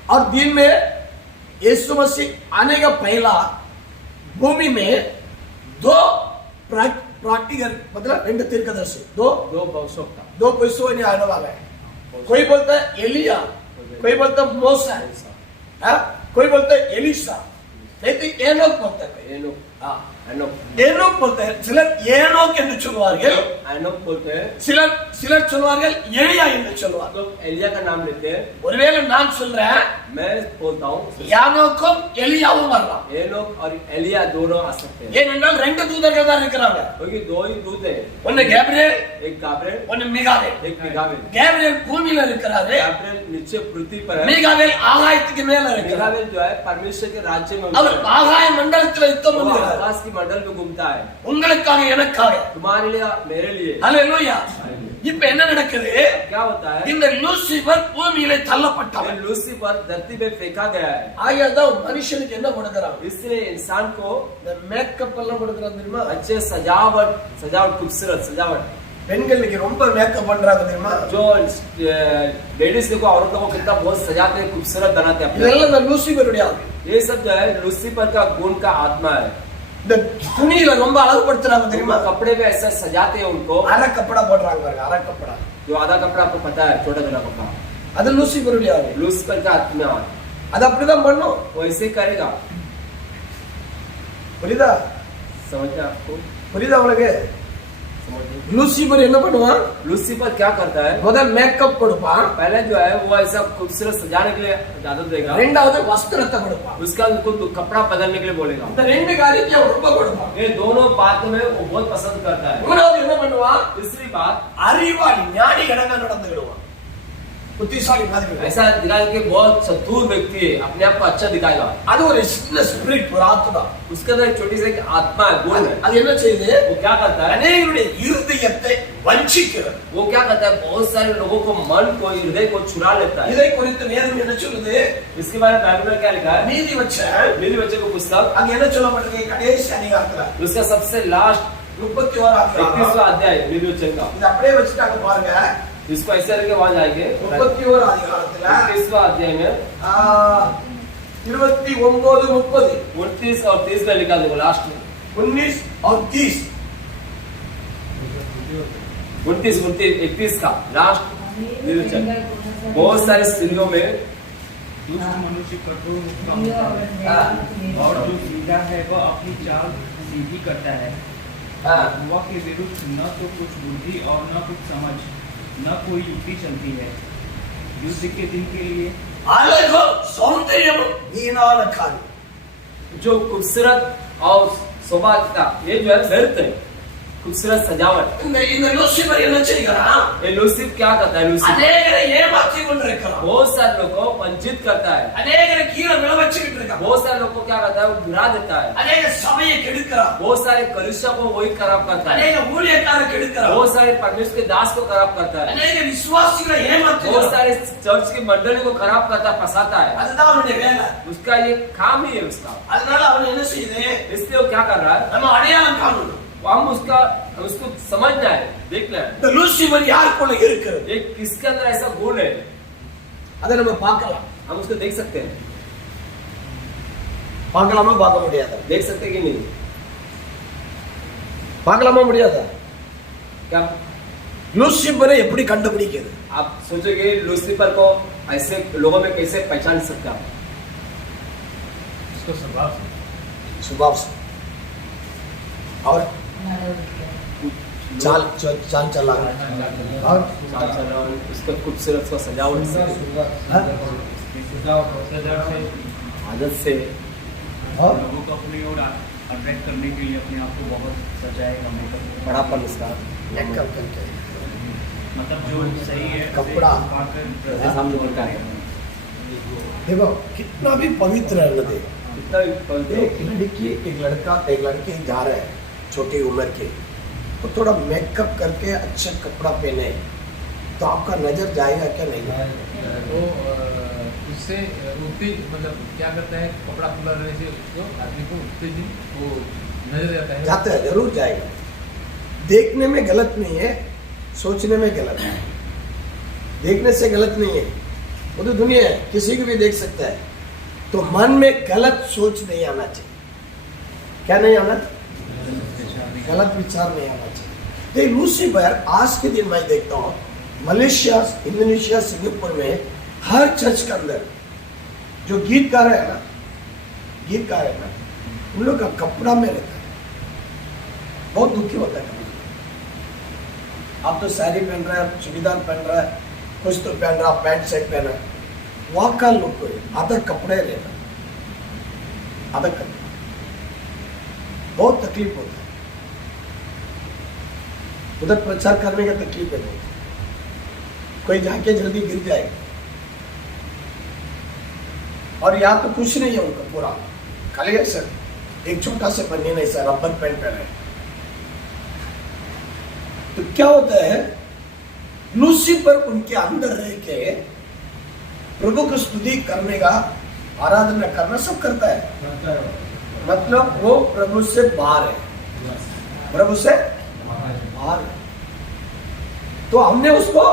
और दिन में यीशु मसीह आने का पहला भूमि में 2 प्रैक्टिकल, मतलब 2 तीर्थदर्शी, 2 भविष्यवाणी आने वाला है। कोई बोलता है एलिया, कोई बोलता है मूसा, कोई बोलता है एलिशा, नहीं तो एनोक बोलता है। एनोक बोलते हैं சிலர் ஏனோக் என்று சொல்வார்கள், एनोक बोलते हैं, சிலர் சொல்வார்கள் எலியா என்று சொல்வார்கள்। लोग एलिया का नाम लेते हैं। ஒருவேளை நான் சொல்றேன் मैं बोलता हूँ யானோக்கும் எலியாவும் வரலாம். ये लोग और एलिया दोनों आ सकते हैं, ஏனென்றால் ரெண்டு தூதர்கள் தான் இருக்கிறாங்க. क्योंकि दो ही दूत है, ஒன்னு கேப்ரியேல், एक गाब्रिएल ஒன்னு மிகாவேல். एक मिगावेल। கேப்ரியேல் பூமியில இருக்கிறாரு, गाब्रिएल नीचे पृथ्वी पर है, மிகாவேல் ஆகாயத்துக்கு மேல இருக்கிறார். मिगावेल जो है परमेश्वर के राज्य में அவர் ஆகாய மண்டலத்துல யுத்தம் वो பண்ணுகிறார். आकाश की मंडल में घूमता है, உங்களுக்காக எனக்காக. तुम्हारे लिए मेरे लिए। ஹalleluya. இப்ப என்ன நடக்குது? क्या होता है, இந்த லூசிபர் பூமியில தள்ளப்பட்டவன். लूसीफर धरती पे फेंका गया है, ஆகையாதான் மனுஷனுக்கு என்ன கொடுக்கறான்? इसलिए इंसान को இந்த மேக்கப் எல்லாம் கொடுக்கறான் தெரியுமா? अच्छे सजावट खूबसूरत सजावट, பெண்கள் இன்னைக்கு ரொம்ப மேக்கப் பண்றாங்க தெரியுமா? जो लेडीज देखो औरतों को कितना बहुत सजाते हैं, खूबसूरत बनाते हैं अपने। இதெல்லாம் இந்த லூசிபருடைய ஆவி. ये सब जो है लूसीफर का गुण का आत्मा है। இந்த துணியில ரொம்ப அழகுபடுத்துறாங்க தெரியுமா? कपड़े में ऐसा सजाते हैं उनको, அரை கப்படா போடுறாங்க பாருங்க, அரை கப்படா. जो आधा कपड़ा आपको पता है, छोटा छोटा कपड़ा, அது லூசிபருடைய ஆவி. लूसीफर का आत्मा है, அது அப்படிதான் பண்ணும். वो ऐसे करेगा। புரியுதா? समझते हैं आपको? புரியுதா உங்களுக்கு? समझिए லூசிபர் என்ன பண்ணுவான்? लूसीफर क्या करता है, முதல் மேக்கப் கொடுப்பான், पहले जो है वो ऐसा खूबसूरत सजाने के लिए इजाजत देगा, ரெண்டாவது வஸ்திரத்தை கொடுப்பான். उसका उनको कपड़ा बदलने के लिए बोलेगा। இந்த ரெண்டு காரியத்தையும் அவன் ரொம்ப கொடுப்பான். ये दोनों बात में वो बहुत पसंद करता है। மூணாவது என்ன பண்ணுவான்? तीसरी बात, அறிவாளி ஞானி கடங்க நடந்துடுவான். புத்திசாலி மாதிரி. ऐसा दिखाएगा कि बहुत चतुर व्यक्ति है, अपने आप को अच्छा दिखाएगा। அது ஒரு சின்ன ஸ்பிரிட், ஒரு ஆத்மா. उसके अंदर एक छोटी सी एक आत्मा है, गुण है। அது என்ன செய்யுது? वो क्या करता है, அநேகருடைய இருதயத்தை வஞ்சிக்கிறது. वो क्या करता है, बहुत सारे लोगों को मन को हृदय को चुरा लेता है। இதை குறித்து வேதம் என்ன சொல்லுது? इसके बारे में बाइबल में क्या लिखा है, நீதி வச்ச मेरे बच्चे को पुस्तक அங்க என்ன சொல்லப்பட்டிருக்கு? கடைசி அதிகாரத்துல उसका सबसे लास्ट 31 அதிகாரம். 31वां अध्याय मेरे बच्चे का, இது அப்படியே வச்சுட்டாங்க பாருங்க. इसको ऐसे करके वहां जाएंगे। 31 அதிகாரத்துல 31वां अध्याय में 29 30 29 और 30 में लिखा देखो, लास्ट में 19 और 30 29 31 का लास्ट निरीक्षण। बहुत सारे स्त्रियों में दुष्ट मनुष्य कठोर मुख का होता है, और जो सीधा है वह अपनी चाल सीधी करता है। यहोवा के विरुद्ध न तो कुछ बुद्धि और न कुछ समझ, न कोई युक्ति चलती है। युद्ध के दिन के लिए அழகும் சௌந்தரியமும் வீணான காரியம். जो खूबसूरत और सौभाग्यता, ये जो है व्यर्थ है, खूबसूरत सजावट। இந்த லூசிபர் என்ன செய்கிறான்? ये लूसीफ क्या करता है, लूसीफ அநேகரை ஏமாற்றி கொண்டிருக்கிறான். बहुत सारे लोगों को वंचित करता है, அநேகரை கீழே விழ வச்சுக்கிட்டு இருக்கான். बहुत सारे लोगों को क्या करता है, वो गिरा देता है, அநேக சபையை கெடுக்கிறான். बहुत सारे कलीसिया को वही खराब करता है, அநேக ஊழியக்காரரை கெடுக்கிறான். बहुत सारे परमेश्वर के दास को खराब करता है, அநேக விசுவாசிகளை बहुत ஏமாற்றுகிறான். सारे चर्च की मंडली को खराब करता फंसाता है। அதுதான் அவனுடைய வேலை. उसका ये काम ही है उसका। அதனால அவன் என்ன செய்யுது? इसलिए वो क्या कर रहा है, நம்ம அடையாளம் காணணும். हम उसको समझना है, देखना है இந்த லூசிபர் யாருக்குள்ள இருக்கிறது? ये किसके अंदर ऐसा गुण है, அதை நம்ம பார்க்கலாம். हम उसको देख सकते हैं, பார்க்கலாமா பார்க்க முடியாதா? देख सकते हैं कि नहीं, பார்க்கலாமா முடியாதா? क्या லூசிபரை எப்படி கண்டுபிடிக்கிறது? आप सोचोगे लूसीफर को ऐसे लोगों में कैसे पहचान सकते हैं? इसको स्वभाव से स्वभाव से और चाल चला और चाल चलन, उसका खूबसूरत सा सजावट से, आदत से, और लोगों को अपनी ओर अट्रैक्ट करने के लिए अपने आप को बहुत सजाएगा, मेकअप, बड़ापन उसका, मेकअप करके मतलब जो सही है उसे कपड़ा। पाकर जैसे सामने बोलता है देखो कितना भी पवित्र है ना। देखो कितना भी पवित्र एक लड़की एक लड़का एक लड़के जा रहे हैं छोटी उम्र के, वो थोड़ा मेकअप करके अच्छा कपड़ा पहने तो आपका नजर जाएगा क्या नहीं जाएगा? वो उससे उठते मतलब क्या करता है, कपड़ा खुला रहने से उसको आदमी को उठते दिन वो नजर जाता है। जाता है, जरूर जाएगा। देखने में गलत नहीं है, सोचने में गलत है। देखने से गलत नहीं है, वो तो दुनिया है, किसी को भी देख सकता है। तो मन में गलत सोच नहीं आना चाहिए। क्या नहीं आना? गलत विचार नहीं आना चाहिए। तो लूसीफर आज के दिन मैं देखता हूँ मलेशिया, इंडोनेशिया, सिंगापुर में हर चर्च के अंदर जो गीतकार है ना, उन लोग का कपड़ा में रहता है। बहुत दुखी होता है। आप तो साड़ी पहन रहा है, चूड़ीदार पहन रहा है, कुछ तो पहन रहा, पैंट शर्ट पहना है, वाका लोग को आधा कपड़े लेना, आधा कपड़ा, बहुत तकलीफ होता है, उधर प्रचार करने का तकलीफ है बहुत, कोई जाके जल्दी गिर जाएगा। और यहाँ तो कुछ नहीं है उनका पूरा, खाली है सर एक छोटा से पन्नी नहीं सर, रबर पेंट पहने। तो क्या होता है, लूसीफर उनके अंदर रह के प्रभु को स्तुति करने का, आराधना करना सब करता है, मतलब वो प्रभु से बाहर है, प्रभु से बाहर है। तो हमने उसको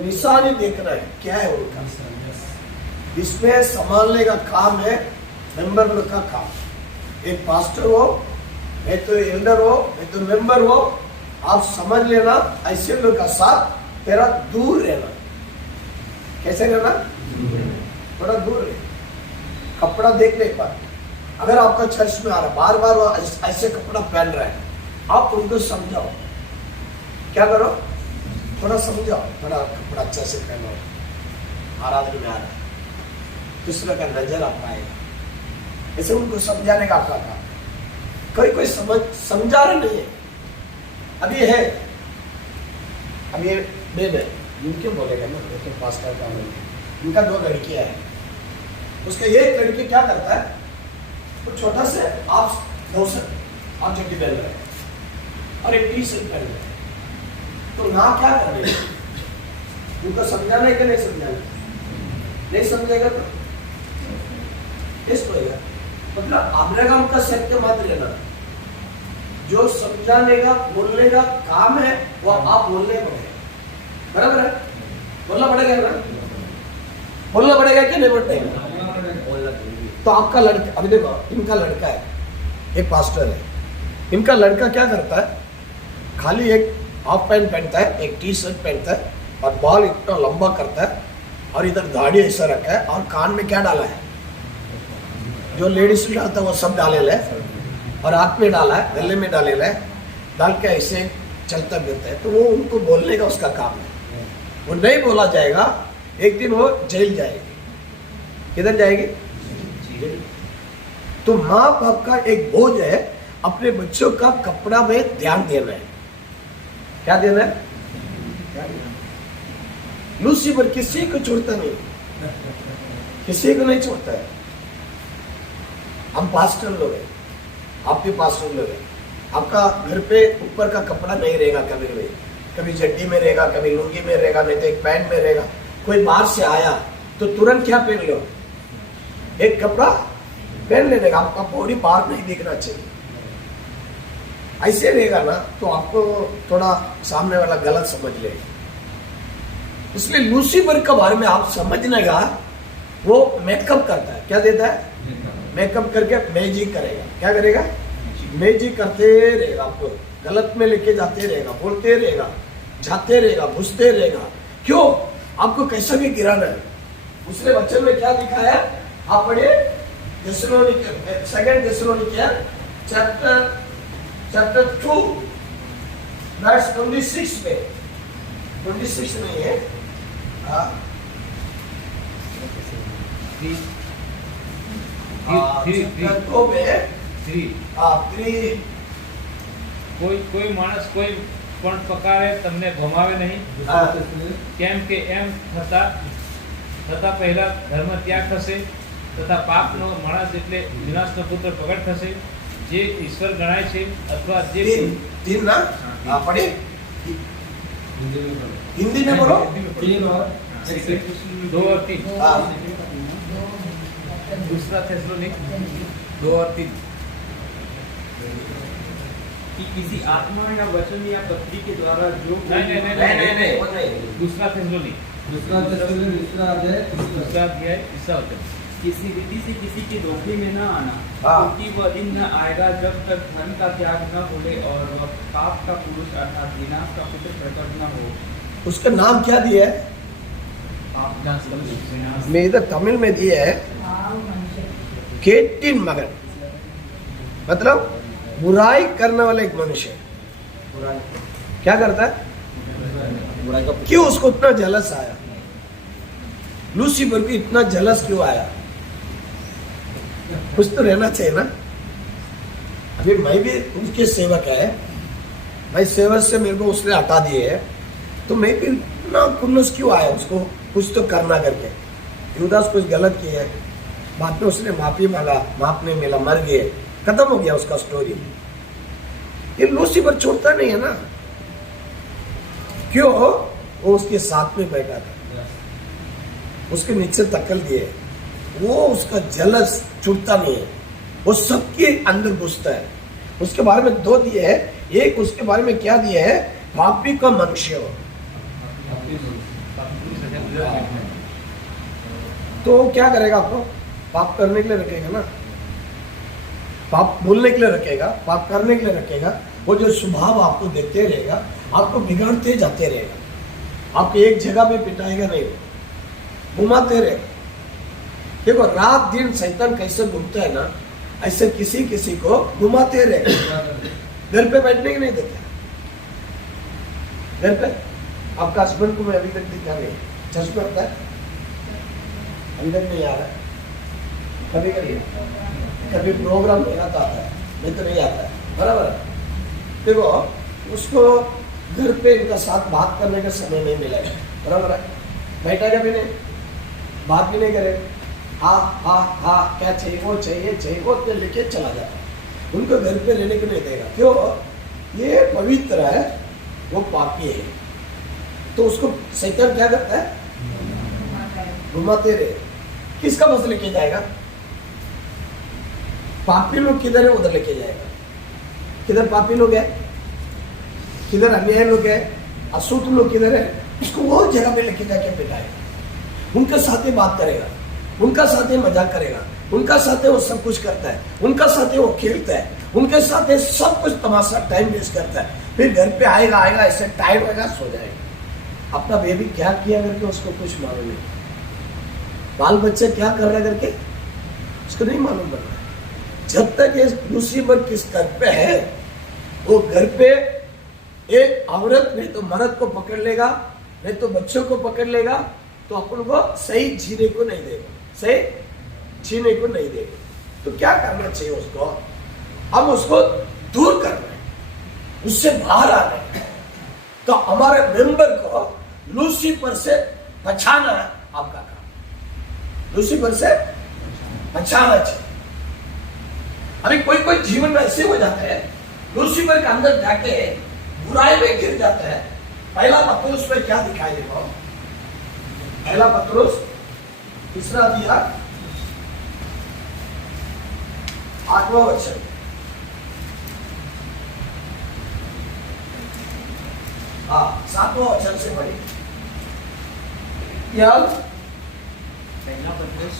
निशानी देखना है, क्या है उनका, इसमें संभालने का काम है मेंबर लोग का काम। एक पास्टर हो, नहीं तो एल्डर हो, नहीं तो मेंबर हो, आप समझ लेना ऐसे लोग का साथ तेरा दूर रहना। कैसे रहना? थोड़ा दूर रहे, कपड़ा देख ले पर अगर आपका चर्च में आ रहा बार बार वो ऐसे कपड़ा पहन रहा है, आप उनको समझाओ, क्या करो, थोड़ा समझाओ, थोड़ा कपड़ा अच्छा से पहनो, आराधना में आ रहा है, दूसरे का नजर आपका आएगा, ऐसे उनको समझाने का आपका काम। कोई समझा रहा नहीं है। अभी है, अब ये बेब है, इनके बोलेगा ना, तो पास्टर का बोलेगा, इनका 2 लड़कियां हैं, उसका एक लड़की क्या करता है, वो छोटा से आप जगह पहन रहे हैं और एक टी-शर्ट पहन रहे हैं, तो ना क्या कर रहे हैं, उनको समझाना है कि नहीं समझाना? नहीं समझेगा तो इसको होगा, मतलब अब्राहम का सत्य मत लेना, जो समझाने का बोलने का काम है वो आप बोलने पड़ेगा, बराबर है? बोलना पड़ेगा ना, बोलना पड़ेगा कि नहीं पड़ेगा? तो आपका लड़का, अभी देखो इनका लड़का है, एक पास्टर है, इनका लड़का क्या करता है, खाली एक हाफ पैंट पहनता है, एक टी-शर्ट पहनता है और बाल इतना लंबा करता है और इधर दाढ़ी ऐसा रखा है और कान में क्या डाला है, जो लेडीज डालता है वो सब डाले ले, और हाथ में डाला है, गले में डाले ले, डाल के ऐसे चलता फिरता है। तो वो उनको बोलने का उसका काम है, वो नहीं बोला जाएगा, एक दिन वो जेल जाएगी। किधर जाएगी? तो माँ बाप का एक बोझ है, अपने बच्चों का कपड़ा में ध्यान देना है। क्या देना है? लूसीफर किसी को छोड़ता नहीं, किसी को नहीं छोड़ता है। हम पास्टर लोग हैं, आप भी पास्टर लोग हैं, आपका घर पे ऊपर का कपड़ा नहीं रहेगा, कभी भी कभी जड्डी में रहेगा, कभी लुंगी में रहेगा, नहीं तो एक पैंट में रहेगा। कोई बाहर से आया तो तुरंत क्या पहन लो, एक कपड़ा पहन लेने का, आपका बॉडी बाहर नहीं दिखना चाहिए। ऐसे रहेगा ना तो आपको थोड़ा सामने वाला गलत समझ लेगा। इसलिए लूसीफर के बारे में आप समझने का, वो मेकअप करता है, क्या देता है? मेकअप करके मैजिक करेगा। क्या करेगा? मैजिक करते रहेगा, आपको गलत में लेके जाते रहेगा, बोलते रहेगा, जाते रहेगा, घुसते रहेगा। क्यों? आपको कैसा भी गिराना है। उसने वचन में क्या लिखा है, आप पढ़िए, सेकंड थेसलोनिकियन चैप्टर 2 वर्स 26 में, 26 नहीं है, કોઈ માણસ કોઈ પણ પ્રકારે તમને ભમાવે નહીં, કેમ કે એમ થતા પહેલા ધર્મ ત્યાગ થશે તથા પાપનો માણસ એટલે વિનાશનો પુત્ર પ્રગટ થશે, જે ઈશ્વર ગણાય છે અથવા જે तीन ना पढ़े, हिंदी में बोलो, 2 और 3, दूसरा थेसलोनिक 2 और 3 कि किसी आत्मा या वचन या पत्री के द्वारा जो नहीं, दूसरा थेसलोनिक दूसरा अध्याय तीसरा वचन, किसी रीति से किसी के धोखे में न आना, हाँ। क्योंकि वह दिन न आएगा जब तक धर्म का त्याग न होले और वह पाप का पुरुष अर्थात विनाश का पुत्र प्रकट न हो। उसका नाम क्या दिया है? मैं इधर तमिल में दिया है, केटिन मगन, मतलब बुराई करने वाला एक मनुष्य। क्या करता है? क्यों उसको उतना जलस आया? लूसीफर को इतना जलस क्यों आया? कुछ तो रहना चाहिए ना। अभी मैं भी उनके सेवक है, मैं सेवक से मेरे को उसने हटा दिए है, तो मैं भी ना खुन्नस क्यों आया उसको कुछ तो करना करके। यूदास कुछ गलत किया है, बाद में उसने माफी मांगा, माफ नहीं मिला, मर गए, खत्म हो गया उसका स्टोरी। ये लूसीफर छोड़ता नहीं है ना। क्यों? वो उसके साथ में बैठा था, उसके नीचे टक्कर दिए, वो उसका जलस छूटता नहीं है, वो सबके अंदर घुसता है। उसके बारे में दो दिए है, एक उसके बारे में क्या दिया है? पापी का मनुष्य हो। तो क्या करेगा? आपको पाप करने के लिए रखेगा ना, पाप बोलने के लिए रखेगा, पाप करने के लिए रखेगा। वो जो स्वभाव आपको देते रहेगा, आपको बिगाड़ते जाते रहेगा, आपको एक जगह में पिटाएगा नहीं, घुमाते रहेगा। देखो रात दिन शैतान कैसे घूमता है ना, ऐसे किसी किसी को घुमाते रहेगा, घर पे बैठने के नहीं देता। घर पे आपका हस्बैंड को मैं अभी तक दिखा नहीं, चश्मा होता है, अंदर नहीं आ रहा है, कभी कभी प्रोग्राम मेरा तो आता है, नहीं तो नहीं आता है, बराबर है। देखो उसको घर पे इनका साथ बात करने का समय नहीं मिलेगा, बराबर है, बैठेगा भी नहीं, बात भी नहीं करेगा, हाँ क्या चाहिए वो तो लेके चला जाता। उनको घर पे रहने को नहीं देगा। क्यों? ये पवित्र है, वो पापी है। तो उसको शैतान क्या करता है? घुमाते रहे। किसका बस लेके जाएगा? पापी लोग किधर है उधर लेके जाएगा। किधर पापी लोग है, किधर अन्याय लोग है, अशुद्ध लोग किधर है, उसको वो जगह पे लेके जाके बिठाएगा, उनके साथ ही बात करेगा, उनका साथ ही मजाक करेगा, उनका साथ वो सब कुछ करता है, उनका साथ वो खेलता है, उनके साथ सब कुछ तमाशा टाइम वेस्ट करता है। फिर घर पे आएगा ऐसे टाइम होगा, सो जाएगा। अपना बेबी क्या किया करके उसको कुछ मालूम नहीं, बाल बच्चे क्या कर रहे करके उसको नहीं मालूम पड़ रहा है। जब तक ये लूसीफर किस घर पे है, वो घर पे एक औरत नहीं तो मर्द को पकड़ लेगा, नहीं तो बच्चों को पकड़ लेगा, तो अपन को सही जीने को नहीं देगा, सही जीने को नहीं देगा। तो क्या करना चाहिए उसको? हम उसको दूर करना है, उससे बाहर आना है। तो हमारे मेंबर को लूसीफर से बचाना है आपका काम, लूसीफर से बचाना चाहिए। अभी कोई जीवन में ऐसे हो जाता है, लूसीफर के अंदर जाके बुराई में गिर जाता है। पहला पत्रुस में क्या दिखाई देगा? पहला पत्रुस तीसरा दिया 8वां वचन, हाँ 7वां वचन से पढ़िए। क्या? पहला पत्रुस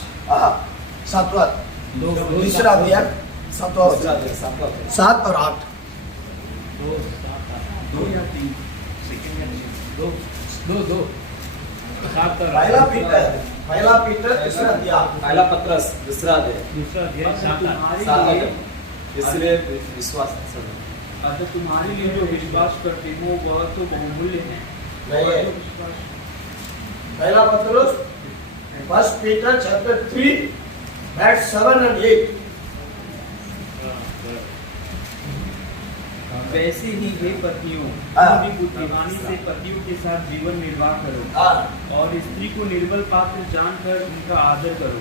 7वां तीसरा दिया 7वां वचन, 7 और 8, 2 या 3 सेकंड या 2 7 पहला पीटर तीसरा दिया, पहला पत्रस दूसरा अध्याय, दूसरा अध्याय 7 तुम्हारे लिए इसलिए विश्वास अतः तुम्हारे लिए जो विश्वास करते हो वह तो बहुमूल्य है। नहीं, पहला पत्रुस 1 पीटर चैप्टर 3 verse 7 and 8। वैसे ही हे पत्नियों, हाँ। अपनी बुद्धिमानी से पतियों के साथ जीवन निर्वाह करो, और स्त्री को निर्बल पात्र जानकर उनका आदर करो।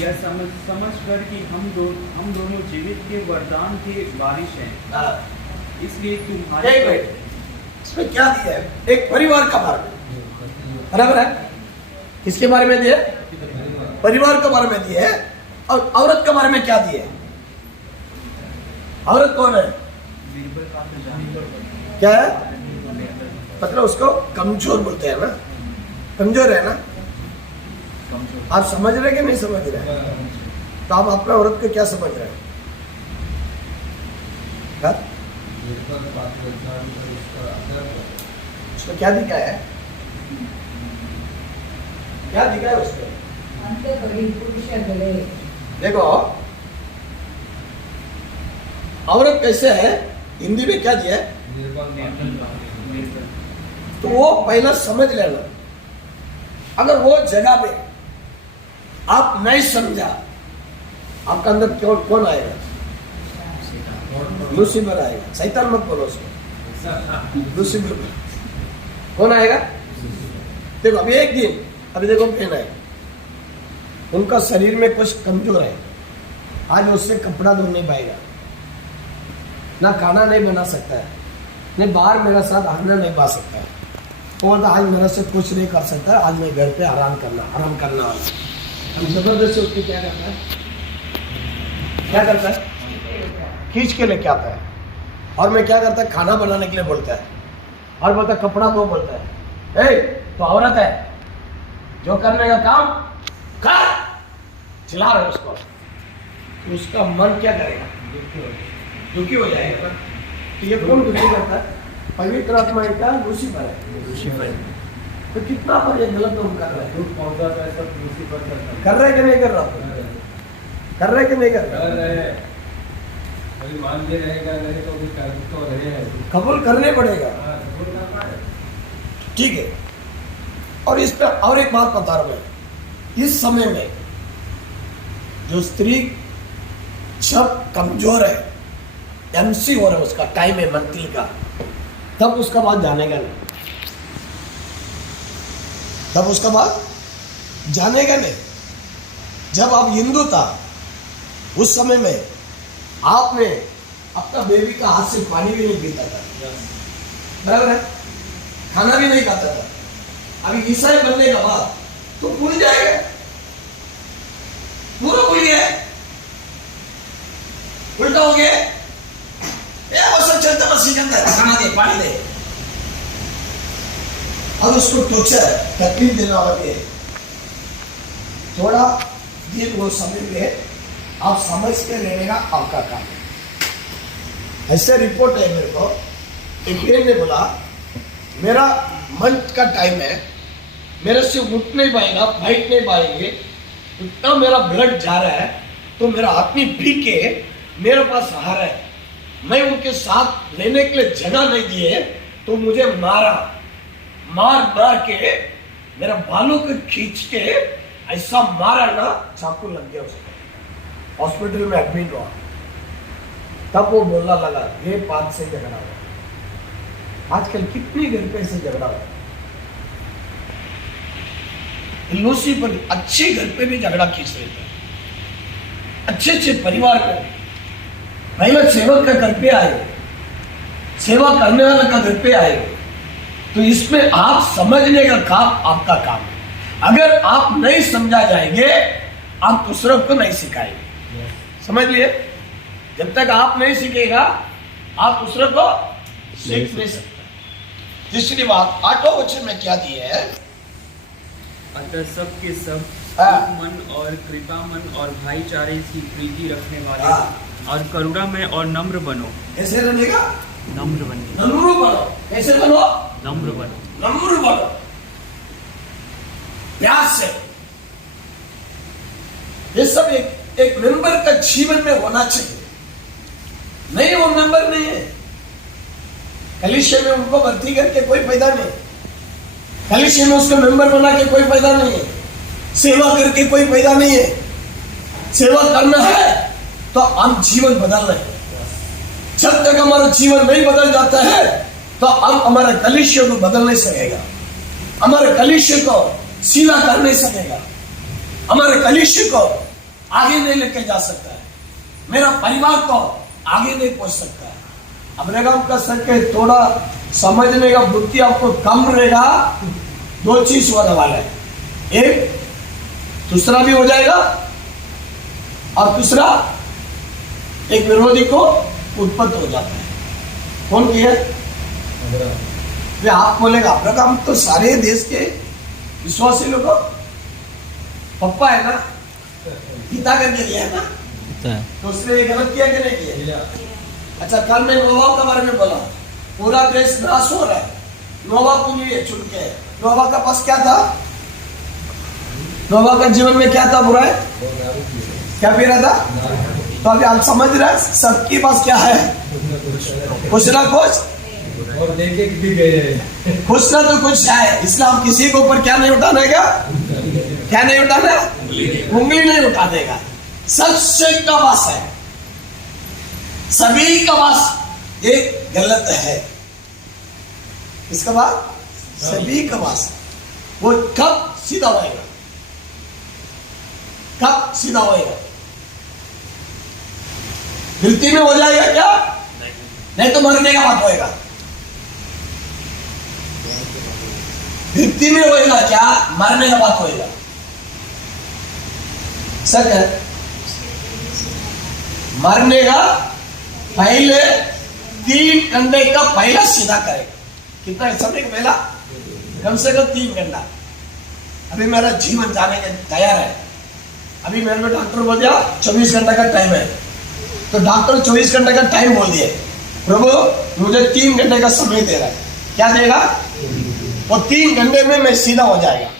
यह समझ कर कि हम दोनों जीवित के वरदान के वारिस हैं। इसलिए तुम्हारे इसमें क्या दिया है? एक परिवार का बारे में, बराबर है। किसके बारे में दिया? परिवार के बारे में दिया है। और औरत के बारे में क्या दिया है? औरत कौन है? निर्बल पात्र जानकर। क्या है? मतलब उसको कमजोर बोलते हैं ना, कमजोर है ना। आप समझ रहे कि नहीं समझ रहे? तो आप अपना औरत को क्या समझ रहे हैं? उसको क्या दिखाया है? क्या दिखाया उसको? देखो औरत कैसे है, हिंदी में क्या दिया है? तो वो पहला समझ लेना। अगर वो जगह पे आप नहीं समझा, आपका अंदर कौन आएगा? लूसीफर आएगा। शैतान मत बोलो उसको, लूसीफर कौन आएगा? देखो अभी एक दिन, अभी देखो बहन है, उनका शरीर में कुछ कमजोर है, आज उससे कपड़ा धो नहीं पाएगा, ना खाना नहीं बना सकता है, नहीं बाहर मेरा साथ आना नहीं पा सकता है, और आज मेरा से कुछ नहीं कर सकता, आज मैं घर पे आराम करना वाला। हम जबरदस्ती उसको क्या करता है? खींच के लेके आता है, और मैं क्या करता है? खाना बनाने के लिए बोलता है, और बोलता है कपड़ा धो, बोलता है ए तो औरत है, जो करने का काम कर, चिल्ला रहे उसको, तो उसका मन क्या करेगा? दुखी हो जाएगा। तो ये कौन दुखी करता है? पवित्र आत्मा का लूसीफर है। तो कितना पर ये गलत काम कर रहा है? कर रहे कि नहीं कर रहा? कर रहे कि नहीं कर रहे? मानते रहेगा नहीं तो भी तो रहे हैं, कबूल करने पड़ेगा। ठीक है। और इस पर और एक बात बता रहा मैं, इस समय में जो स्त्री जब कमजोर है, एमसी हो रहा है, उसका टाइम है मंथली का, तब उसका बात जानेगा नहीं, तब उसका बात जानेगा नहीं। जब आप हिंदू था उस समय में आपने अपना बेबी का हाथ से पानी भी नहीं पीता था, बराबर है, खाना भी नहीं खाता था। अभी ईसाई बनने के बाद तो भूल जाएगा, पूरा भूल गया, उल्टा हो गया। वो सब चलता मसीह कहता है खाना दे, पानी दे, और उसको टॉर्चर तकलीफ देने वाला भी है। थोड़ा दिन वो समय में आप समझ के रहने का आपका काम है। ऐसे रिपोर्ट है मेरे को, एक बहन ने बोला मेरा मंथ का टाइम है, मेरे से उठ नहीं पाएगा, बैठ नहीं पाएंगे, इतना मेरा ब्लड जा रहा है, तो मेरा आदमी पी के मेरे पास आ रहा है, मैं उनके साथ रहने के लिए जगह नहीं दिए, तो मुझे मार के मेरा बालों को खींच के ऐसा मारा ना, चाकू लग गया उसको, हॉस्पिटल में एडमिट हुआ। तब वो बोलना लगा ये बात से झगड़ा हुआ। आजकल कितनी घर पे से झगड़ा हुआ, लूसीफर अच्छे घर पे भी झगड़ा खींच रहे थे, अच्छे परिवार में। पहले सेवक का घर पे आए, सेवा करने वाला का घर पे आए, तो इसमें आप समझने का काम आपका काम है। अगर आप नहीं समझा जाएंगे, आप दूसरों को नहीं सिखाएंगे। समझ लिए? जब तक आप नहीं सीखेगा, आप दूसरों को सीख नहीं सकते। तीसरी बात 8वें वचन में क्या दिए है? अतः सब के सब एक मन और कृपामन और भाईचारे की प्रीति रखने वाले और करुणामय और नम्र बनो। कैसे रहनेगा? नम्र बनो। नम्र बनो। कैसे बनो? नम्र बनो। नम्र बनो, प्यार से। ये सब एक मेंबर का जीवन में होना चाहिए। नहीं, वो मेंबर नहीं है, कलीसिया में उनको भर्ती करके कोई फायदा नहीं, कलीसिया में उसको मेंबर बना के कोई फायदा नहीं है, सेवा करके कोई फायदा नहीं है। सेवा करना है तो हम जीवन बदल रहे हैं। जब तक हमारा जीवन नहीं बदल जाता है तो हम हमारे कलीसिया को बदल नहीं सकेगा, हमारे कलीसिया को सीधा कर नहीं सकेगा, हमारे कलीसिया को आगे नहीं लेके जा सकता है, मेरा परिवार को आगे नहीं पहुंच सकता है। अपने काम कर सके, थोड़ा समझने का बुद्धि आपको कम रहेगा। दो चीज होने वाला है, एक दूसरा भी हो जाएगा, और दूसरा एक विरोधी को उत्पत्ति हो जाता है। कौन की है? वे आप बोलेगा अपना काम तो सारे देश के विश्वासी लोगों पप्पा है ना, पिता करके दिया है ना, तो उसने गलत किया कि नहीं किया? अच्छा, कल मैं नोवा के बारे में बोला, पूरा देश नाश हो रहा है, नोवा को लिए छुट के। नोवा का पास क्या था? नोवा का जीवन में क्या था? बुरा है, क्या पी रहा था? तो अभी आप समझ रहे हैं सबके पास क्या है? कुछ ना कुछ और देखे कि भी गए कुछ ना तो कुछ है। इस्लाम किसी के ऊपर क्या नहीं उठाने का, क्या नहीं उठाना, उंगली नहीं उठा देगा। सबसे का बस है, सभी का बस एक गलत है। इसका बात सभी का बस, वो कब सीधा होएगा, कब सीधा होएगा? गिनती में हो जाएगा क्या? नहीं तो मरने का बात होएगा। गिनती में होएगा क्या? मरने का बात होएगा। सच है, मरने का पहले 3 घंटे का पहला सीधा करेगा। कितना समय का पहला? कम से कम 3 घंटा। अभी मेरा जीवन जाने के तैयार है। अभी मेरे को डॉक्टर बोल दिया 24 घंटे का टाइम है, तो डॉक्टर 24 घंटे का टाइम बोल दिए। प्रभु मुझे 3 घंटे का समय दे रहा है, क्या देगा? वो 3 घंटे में मैं सीधा हो जाएगा।